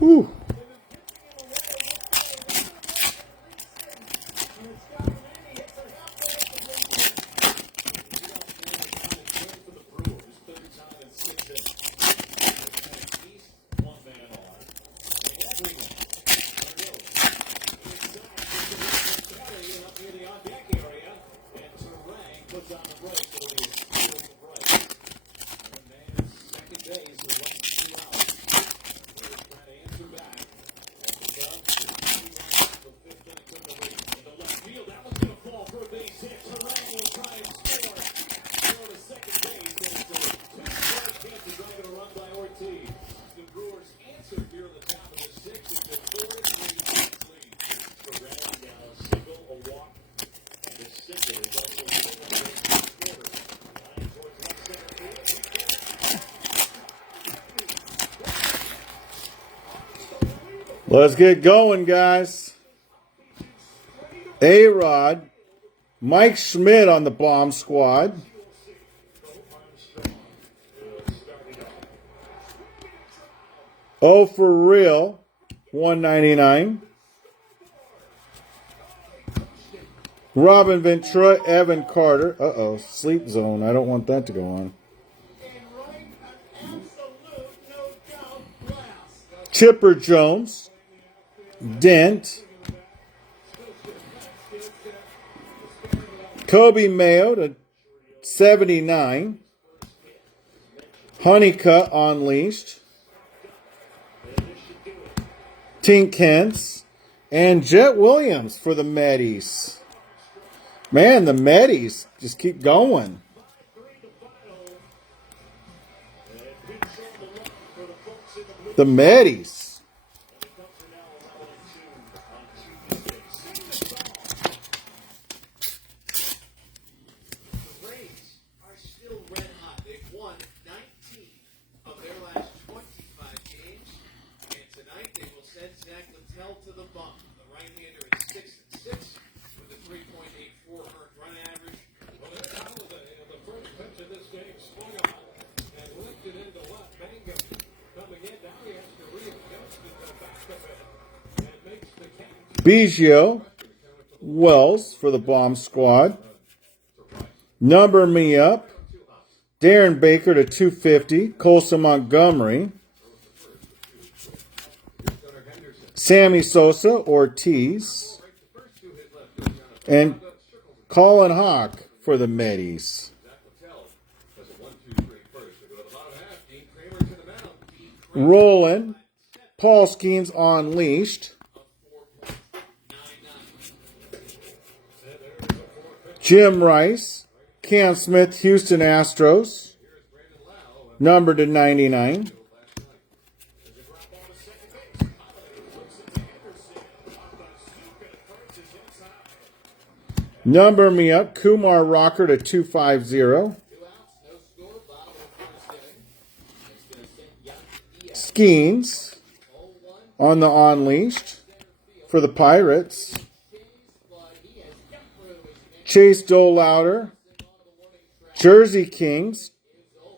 Whew. The Brewers answered here in the top of the 6th. It's a 4-3 lead. Surrounding a single, a walk, and a single is also given in the first quarter. Line towards left center field. Let's get going, guys. A-Rod. Mike Schmidt on the bomb squad. Oh, for real. 199. Robin Ventura, Evan Carter. Uh-oh, sleep zone. I don't want that to go on. Chipper Jones. Dent. Kobe Mayo to 79. Honeycutt Unleashed. Tink Hens. And Jet Williams for the Metis. Man, the Metis just keep going. The Metis. To the bump. The right-hander is 6-6 with a 3.84 earned run average. Well, that's how the first pitch of this game swung on and lifted into left. Mangum coming in. Now he has to readjust in the back of it and makes the catch. Biggio. Wells for the bomb squad. Number me up. Darren Baker to 250. Colson Montgomery. Sammy Sosa, Ortiz, and Colin Hawk for the Medis. Rolling, Paul Skenes Unleashed. Jim Rice, Cam Smith, Houston Astros, numbered to 99. Number me up, Kumar Rocker to 250. Skenes on the Unleashed for the Pirates. Chase Dolauter, Jersey Kings,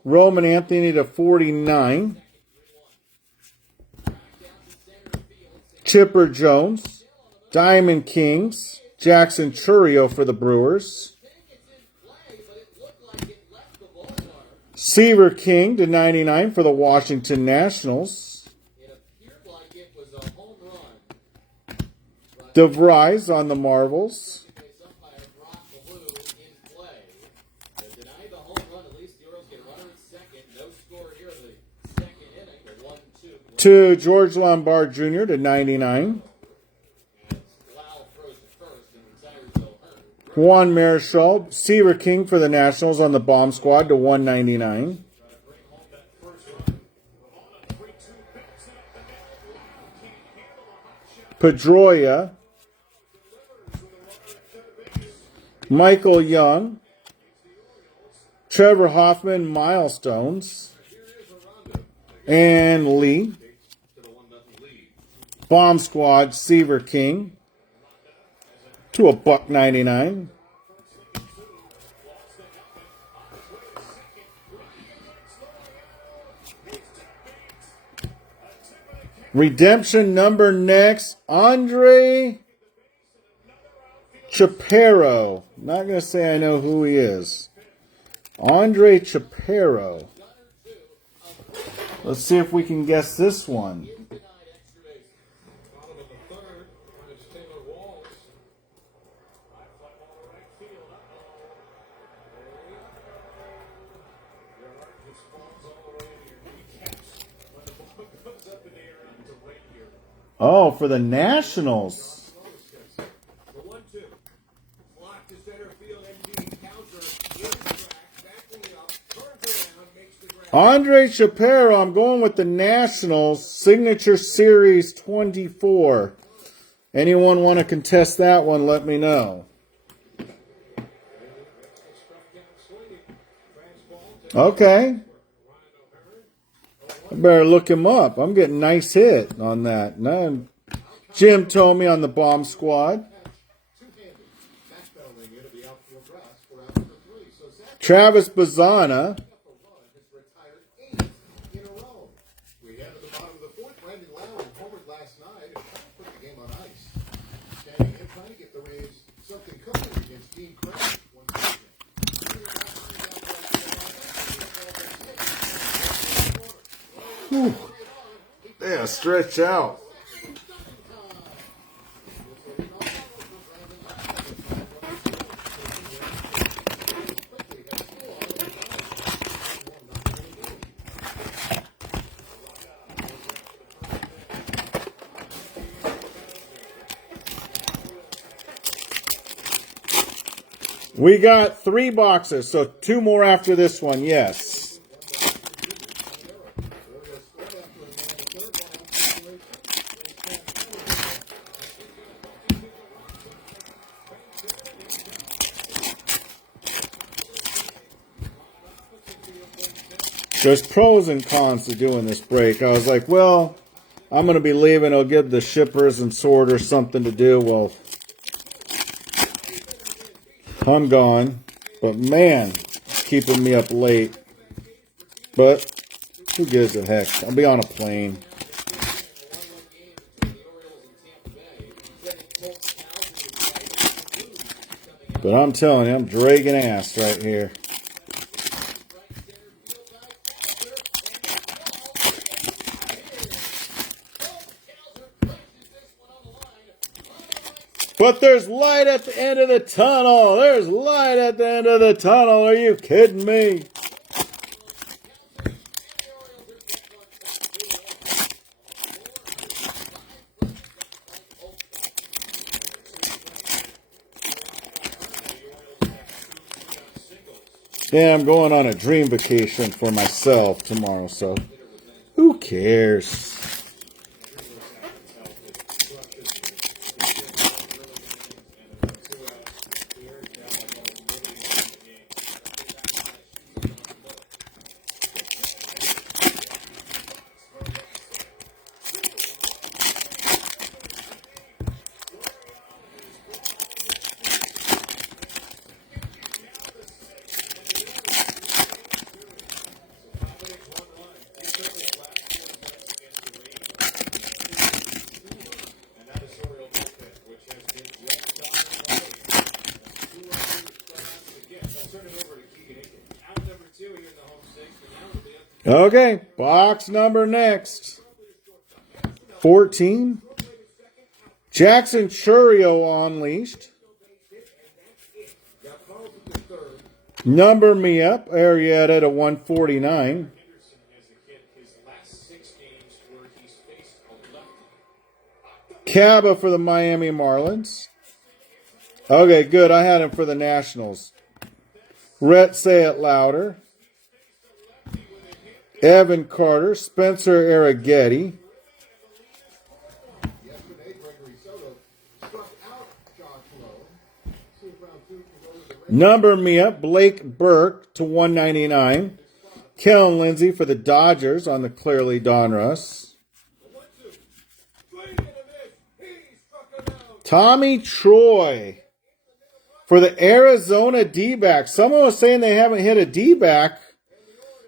Roman Anthony to 49. Chipper Jones, Diamond Kings, Jackson Chourio for the Brewers. Seaver King to 99 for the Washington Nationals. DeVries on the Marvels. To George Lombard Jr. to 99. Juan Marichal, Seaver King for the Nationals on the Bomb Squad to 199. Pedroia, Michael Young, Trevor Hoffman, Milestones, and Lee. Bomb Squad, Seaver King to $1.99. Redemption number next, Andre Chaparro. Not going to say I know who he is. Andre Chaparro. Let's see if we can guess this one. Oh, for the Nationals. Andre Chaparro, I'm going with the Nationals, Signature Series 24. Anyone want to contest that one, let me know. Okay. I better look him up. I'm getting a nice hit on that. No, Jim told me on the Bomb Squad. Travis Bazzana. Whew. Yeah, stretch out. We got 3 boxes, so 2 more after this one, yes. There's pros and cons to doing this break. I was like, well, I'm going to be leaving. I'll give the shippers and sorters something to do. Well, I'm gone. But man, it's keeping me up late. But who gives a heck? I'll be on a plane. But I'm telling you, I'm dragging ass right here. But there's light at the end of the tunnel. There's light at the end of the tunnel. Are you kidding me? Yeah, I'm going on a dream vacation for myself tomorrow, so who cares? Okay, box number next. 14. Jackson Chourio unleashed. Number me up. Arrieta to 149. Caba for the Miami Marlins. Okay, good. I had him for the Nationals. Rhett, say it louder. Evan Carter, Spencer Arrighetti. Number me up, Blake Burke to 199. Kellen Lindsey for the Dodgers on the clearly Donruss. Tommy Troy for the Arizona D-backs. Someone was saying they haven't hit a D-back.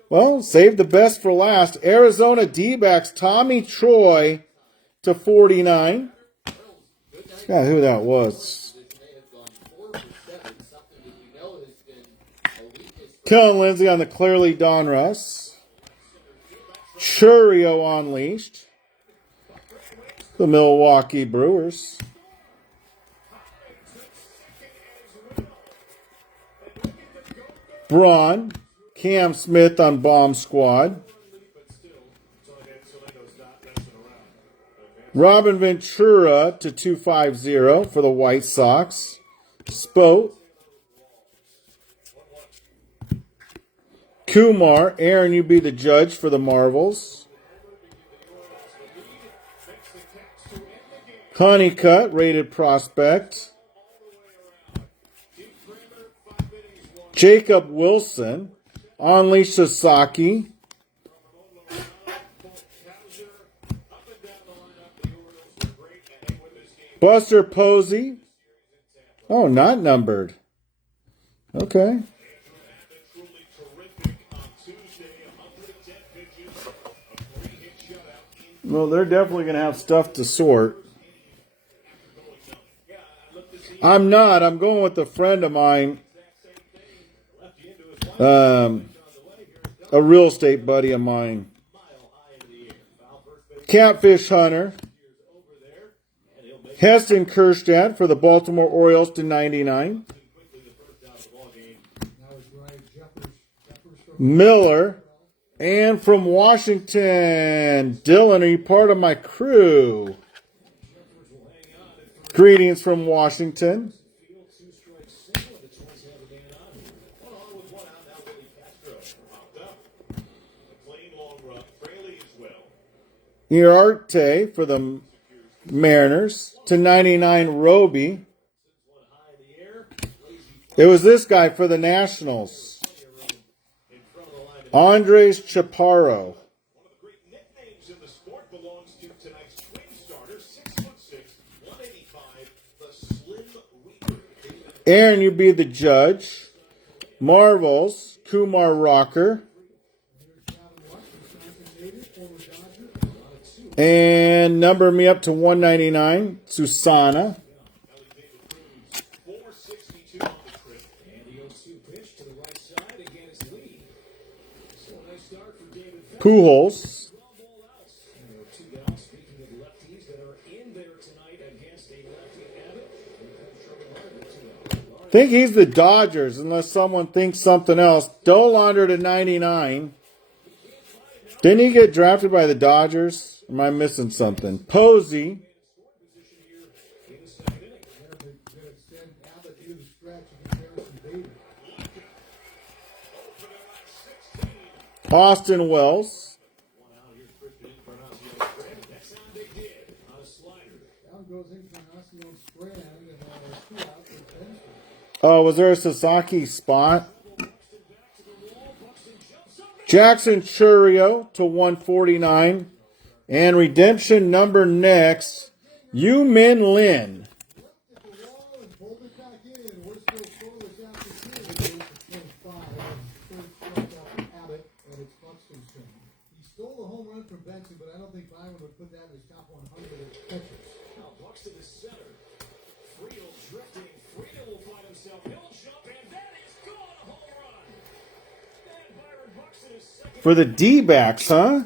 Well, save the best for last. Arizona D-backs, Tommy Troy to 49. Yeah, who that was. Kellen Lindsey on the clearly Donruss. Chourio unleashed. The Milwaukee Brewers. Braun. Cam Smith on Bomb Squad. Robin Ventura to 250 for the White Sox. Spote. Kumar. Aaron, you be the judge for the Marvels. Honeycutt, rated prospect. Jacob Wilson. Unleash Sasaki. Buster Posey. Oh, not numbered. Okay. Well, they're definitely going to have stuff to sort. I'm not. I'm going with a friend of mine. A real estate buddy of mine. Catfish Hunter. Heston Kjerstad for the Baltimore Orioles to 99. Miller. And from Washington, Dylan, are you part of my crew? Greetings from Washington. Uriarte for the Mariners to 99. Roby. It was this guy for the Nationals. Andres Chaparro. Aaron, you be the judge. Marvels, Kumar Rocker. And number me up to 199, Susana. Pujols. I think he's the Dodgers, unless someone thinks something else. Dollander to 99. Didn't he get drafted by the Dodgers? Am I missing something? Posey. Austin Wells. Oh, was there a Sasaki spot? Jackson Churio to 149. And redemption number next, Yu-Min Lin. From Benson, but I don't think Byron would put that in his top 100 pitchers. Now Buxton is center. Friedel drifting. Friedel will find himself. He'll jump, and that is gone. A home run. And Byron Buxton is second. For the D-backs, huh?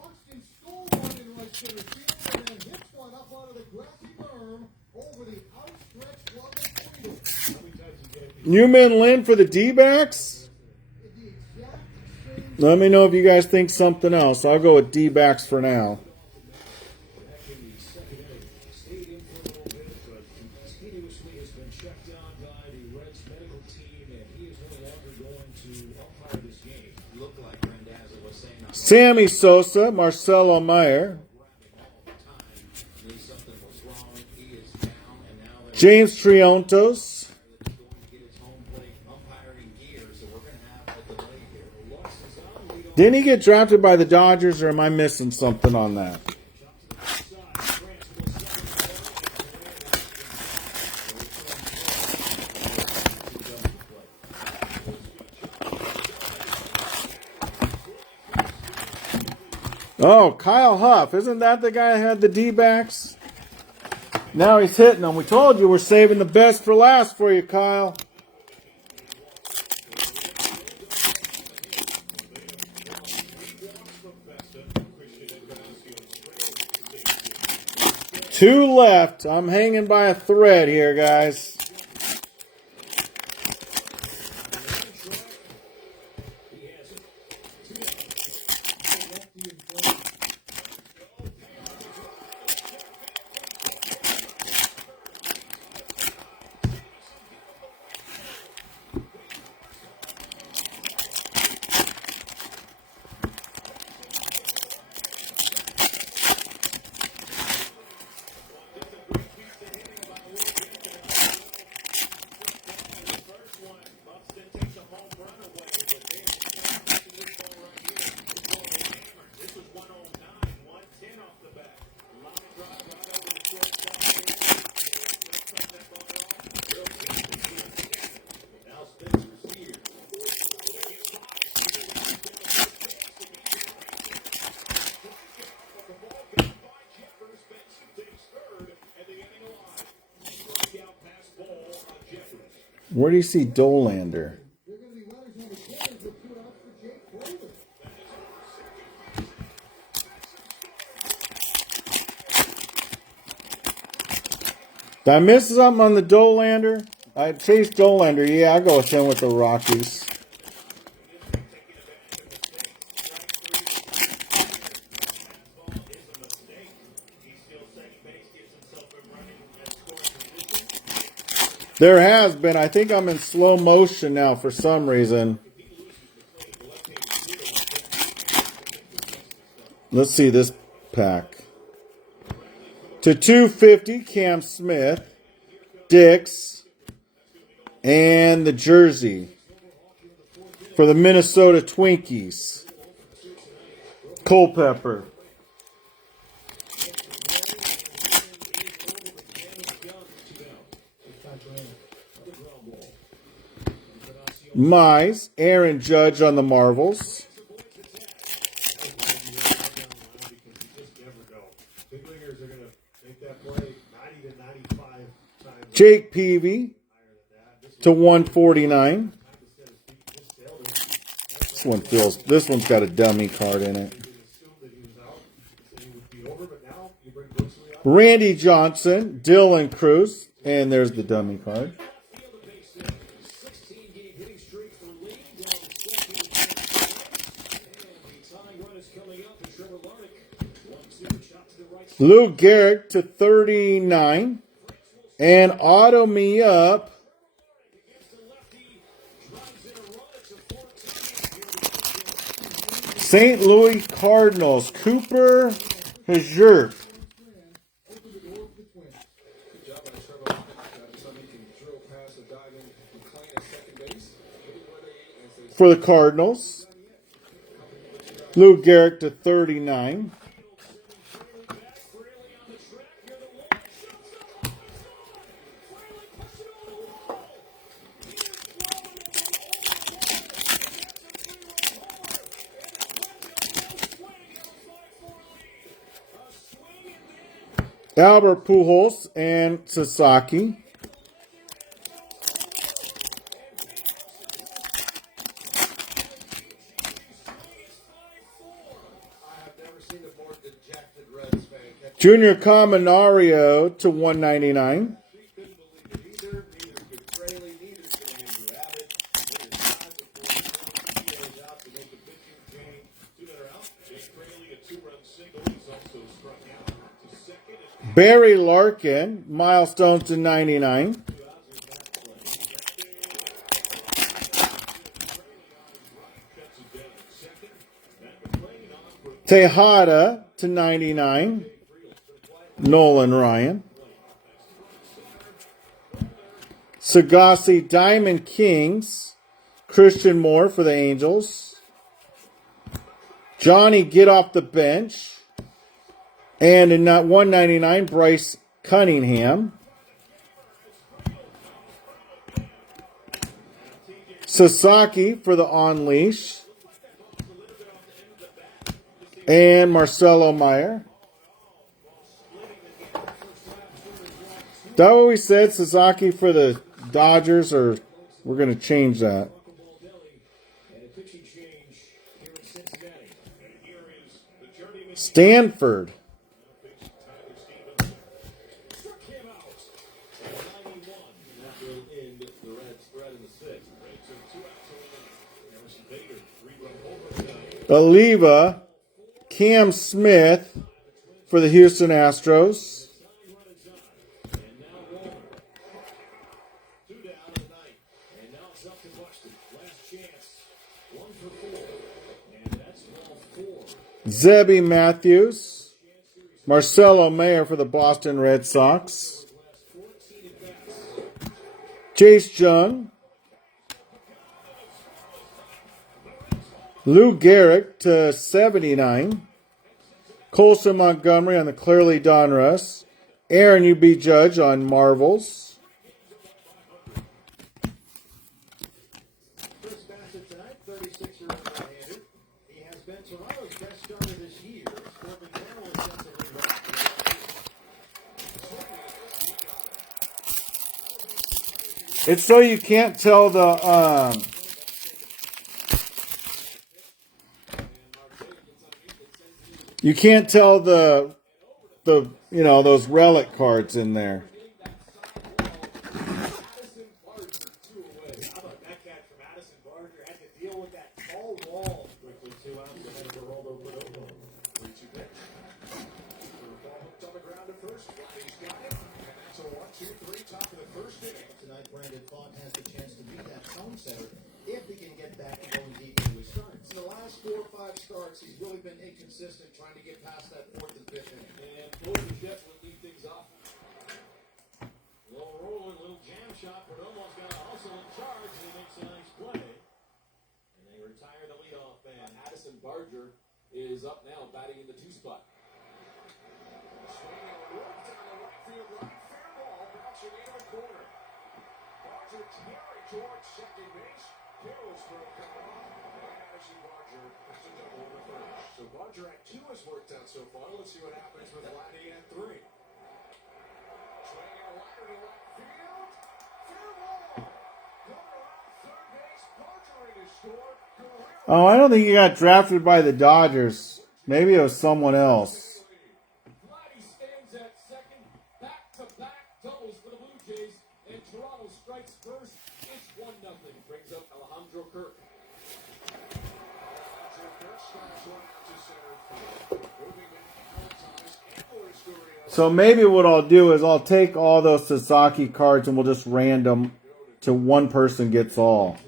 Buxton stole one in right center field and then hits one up onto the grassy berm over the outstretched glove of Friedel. Yu-Min Lin for the D-backs? Let me know if you guys think something else. I'll go with D-backs for now. Sammy Sosa, Marcelo Meyer. James Triontos. Didn't he get drafted by the Dodgers, or am I missing something on that? Oh, Kyle Huff. Isn't that the guy that had the D-backs? Now he's hitting them. We told you we're saving the best for last for you, Kyle. Two left. I'm hanging by a thread here, guys. Where do you see Dollander? Did I miss something on the Dollander? I chased Dollander. Yeah, I'll go with him with the Rockies. There has been. I think I'm in slow motion now for some reason. Let's see this pack. To 250, Cam Smith, Dix, and the jersey for the Minnesota Twinkies, Culpepper. Mize, Aaron Judge on the Marvels. Jake Peavy to 149. This one's got a dummy card in it. Randy Johnson, Dylan Cruz, and there's the dummy card. Lou Gehrig to 39. And auto me up. St. Louis Cardinals, Cooper Hajert. For the Cardinals, Lou Gehrig to 39. Albert Pujols and Sasaki. Junior Caminario to 199. Barry Larkin, milestones to 99. Tejada to 99. Nolan Ryan. Sagasi Diamond Kings. Christian Moore for the Angels. Johnny Get Off the Bench. And in 199, Bryce Cunningham. Sasaki for the On Leash. And Marcelo Meyer. Is that what we said? Sasaki for the Dodgers, or we're going to change that? Stanford. Oliva, Cam Smith for the Houston Astros. Zebby Matthews, Marcelo Meyer for the Boston Red Sox. Chase Jung, Lou Gehrig to 79. Colson Montgomery on the Clearly Donruss. Aaron UB Judge on Marvels. Chris Bassett tonight, 36-year-old right-hander. He has been Toronto's best starter this year. Scored now extensively right. It's so you can't tell the you can't tell the you know, those relic cards in there. He's really been inconsistent trying to get past that fourth and fifth inning. And Boyd definitely lead things off. Little rolling, little jam shot. Perdomo's got a hustle in charge, and he makes a nice play. And they retire the leadoff man. Addison Barger is up now, batting in the 2 spot. Swinging a rope down the right field line. Fair ball, bouncing into the corner. Barger carried towards second base. Kills for a cutoff. Addison Barger is a double over first. So Barger at 2 has worked out so far. Let's see what happens with Vladdy at 3. Swinging a liner to left field. Fair ball. Going around third base. Barger in to score. Oh, I don't think he got drafted by the Dodgers. Maybe it was someone else. So maybe what I'll do is I'll take all those Sasaki cards and we'll just random to one person gets all.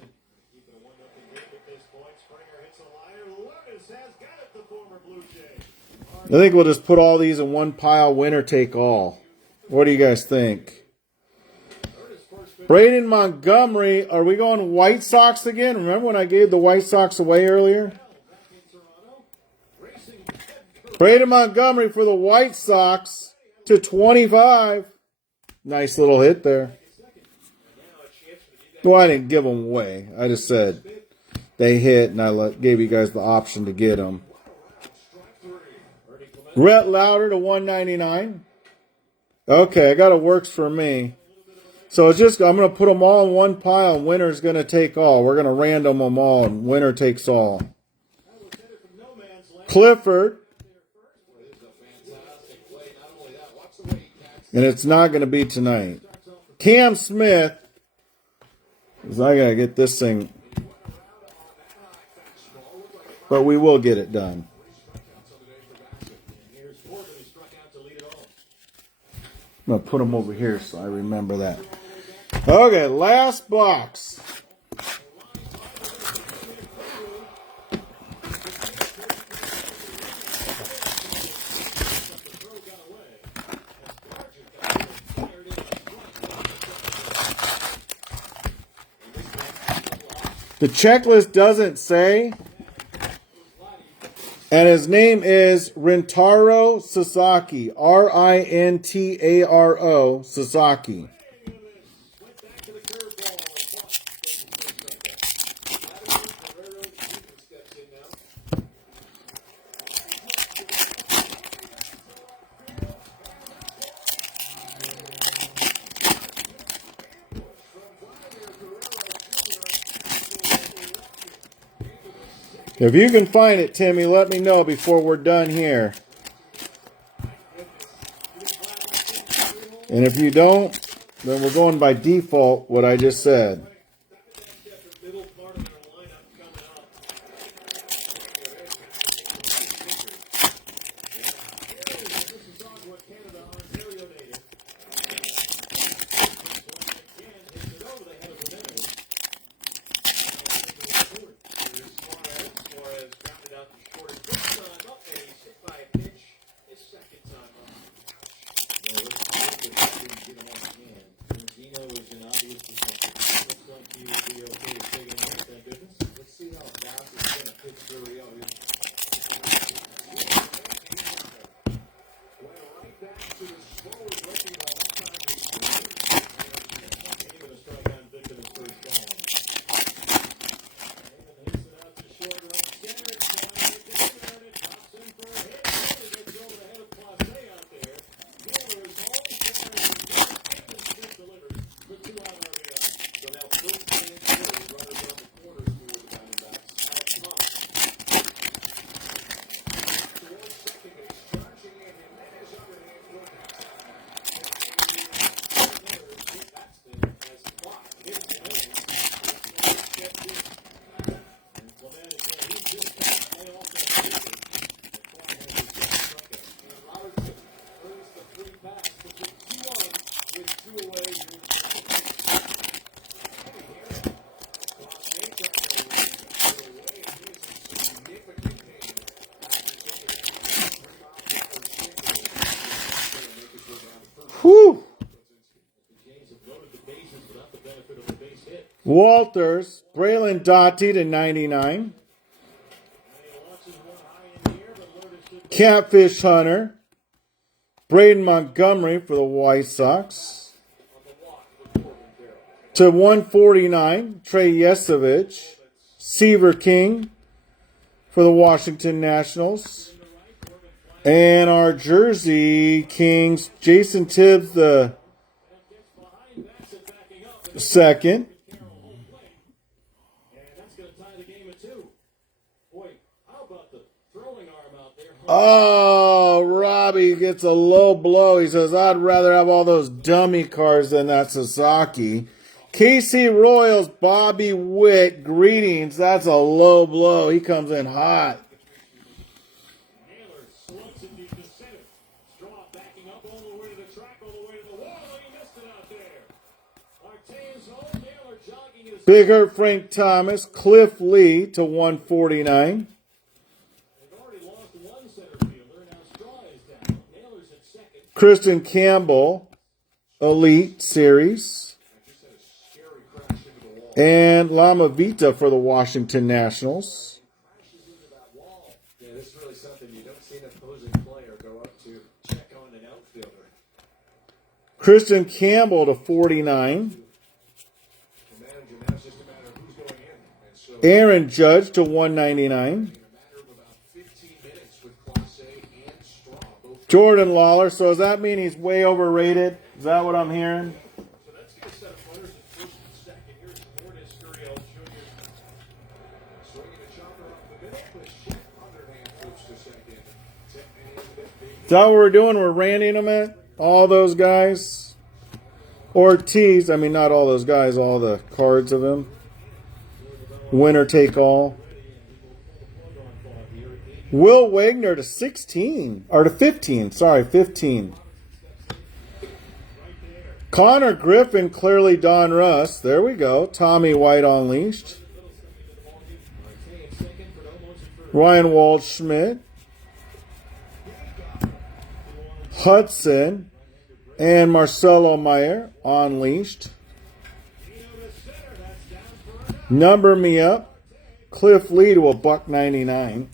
I think we'll just put all these in one pile, winner take all. What do you guys think? Braden Montgomery, are we going White Sox again? Remember when I gave the White Sox away earlier? Braden Montgomery for the White Sox to 25. Nice little hit there. Well, I didn't give them away. I just said they hit, and I gave you guys the option to get them. Rhett Lauder to 199. Okay, I got it works for me. So it's just, I'm going to put them all in one pile, and winner's going to take all. We're going to random them all, and winner takes all. Clifford. And it's not going to be tonight. Cam Smith. Because I got to get this thing. But we will get it done. I'm going to put them over here so I remember that. Okay, last box. The checklist doesn't say, and his name is Rintaro Sasaki, Rintaro Sasaki. If you can find it, Timmy, let me know before we're done here. And if you don't, then we're going by default what I just said. Whew. Walters, Braylon Doughty to 99. Catfish Hunter, Braden Montgomery for the White Sox. To 149, Trey Yesovich, Seaver King for the Washington Nationals. And our Jersey Kings, Jason Tibbs the second. Oh, Robbie gets a low blow. He says, I'd rather have all those dummy cards than that Sasaki. KC Royals, Bobby Witt, greetings. That's a low blow. He comes in hot. Big Hurt Frank Thomas, Cliff Lee to 149. They've already lost one center fielder. Now Straw is down. Naylor's at second. Kristen Campbell, Elite Series. And Lama Vita for the Washington Nationals. Yeah, this is really something you don't see an opposing player go up to check on an outfielder. Kristen Campbell to 49. Aaron Judge to 199. Jordan Lawler. So does that mean he's way overrated? Is that what I'm hearing? So that's going to set up runners at first and second. Here's Lourdes Gurriel Jr. Swinging a chopper up the middle. The shit underhand flips to second. Is that what we're doing? We're ranting them at? All those guys? Ortiz. I mean, not all those guys. All the cards of him. Winner take all. Will Wagner to 16. Or to 15. Sorry, 15. Connor Griffin, clearly Donruss. There we go. Tommy White unleashed. Ryan Waldschmidt. Hudson. And Marcelo Meyer unleashed. Number me up. Cliff Lee to a $1.99.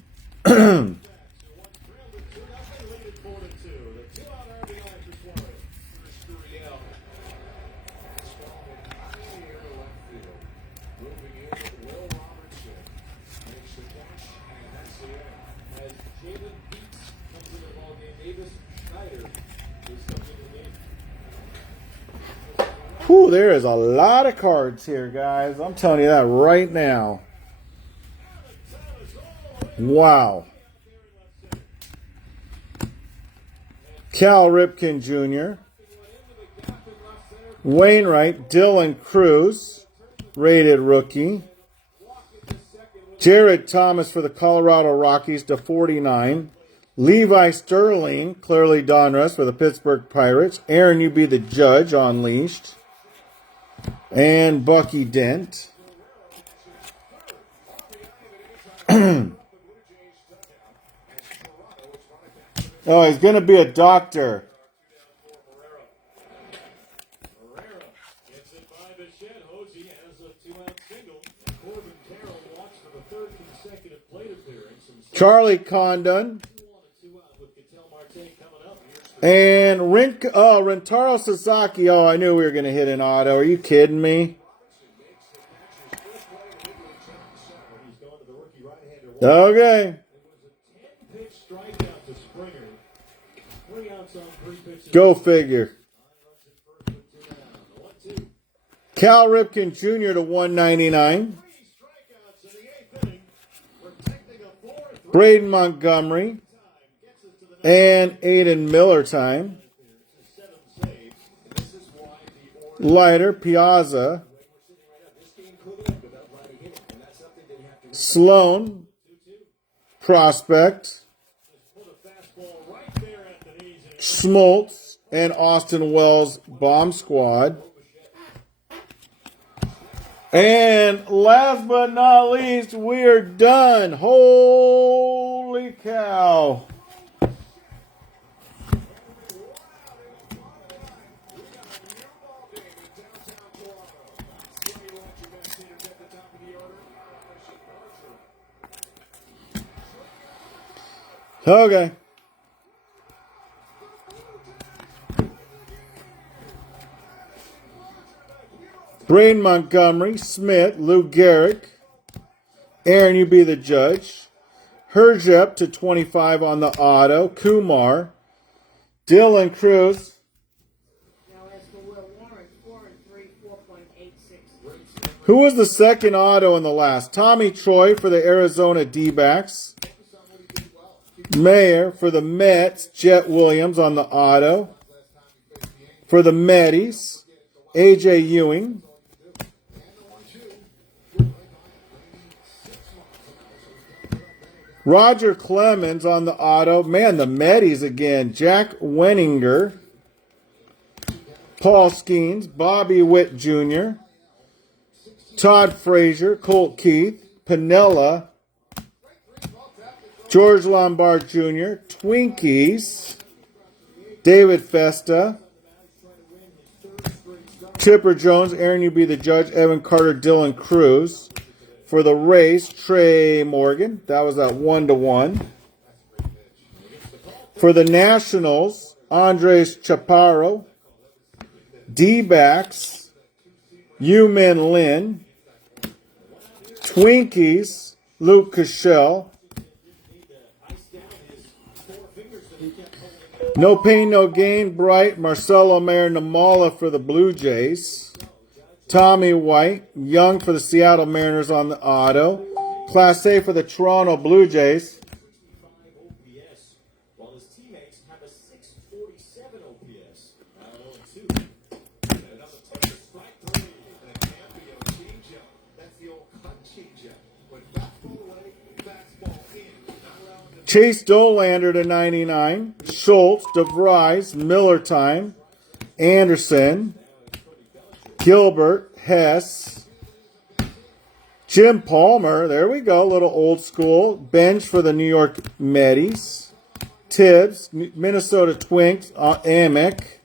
Whew, there is a lot of cards here, guys. I'm telling you that right now. Wow. Cal Ripken Jr. Wainwright, Dylan Cruz, rated rookie. Jared Thomas for the Colorado Rockies to 49. Levi Sterling, clearly Donruss for the Pittsburgh Pirates. Aaron, you be the judge, unleashed. And Bucky Dent. Oh, he's going to be a doctor. Charlie Condon. And Rentaro Sasaki. Oh, I knew we were going to hit an auto. Are you kidding me? Okay. Go figure. Cal Ripken Jr. to 199. Braden Montgomery. And Aiden Miller time. Leiter, Piazza. Sloan. Prospect. Schmaltz. And Austin Wells Bomb Squad. And last but not least, we're done. Holy cow. Okay. Brain Montgomery, Smith, Lou Gehrig. Aaron, you be the judge. Herjep to 25 on the auto. Kumar. Dylan Cruz. Now as for Will Warren, 4 and 3, 4.86. Who was the second auto in the last? Tommy Troy for the Arizona D-backs. Mayer for the Mets. Jet Williams on the auto. For the Metis, A.J. Ewing. Roger Clemens on the auto. Man, the Metis again. Jack Wenninger. Paul Skenes. Bobby Witt Jr. Todd Frazier, Colt Keith, Piniella, George Lombard Jr., Twinkies, David Festa, Chipper Jones, Aaron, you be the judge, Evan Carter, Dylan Cruz. For the Rays, Trey Morgan. That was at 1-1. For the Nationals, Andres Chaparro, D-backs, Yu-Min Lin, Twinkies, Luke Cashel, No Pain, No Gain, Bright, Marcelo Mayer Namala for the Blue Jays, Tommy White, Young for the Seattle Mariners on the auto, Class A for the Toronto Blue Jays, OPS, while his teammates have a 647 OPS. And another touch of strike three. And it can be a changeup. That's the old cut changeup. When fastball away, fastball in. Not allowing the Chase Dolander to 99, Schultz, DeVries, Miller time, Anderson, Gilbert, Hess, Jim Palmer, there we go, little old school, bench for the New York Metis, Tibbs, Minnesota Twinks, Amick,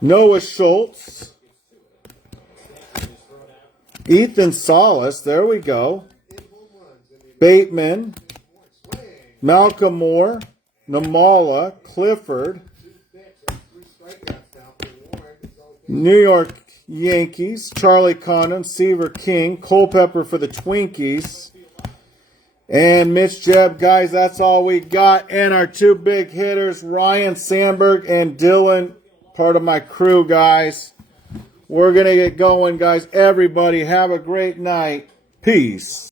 Noah Schultz, Ethan Salas, there we go, Bateman, Malcolm Moore, Namala, Clifford, New York Yankees, Charlie Condon, Seaver King, Culpepper for the Twinkies, and Mitch Jebb. Guys, that's all we got. And our two big hitters, Ryan Sandberg and Dylan, part of my crew, guys. We're going to get going, guys. Everybody, have a great night. Peace.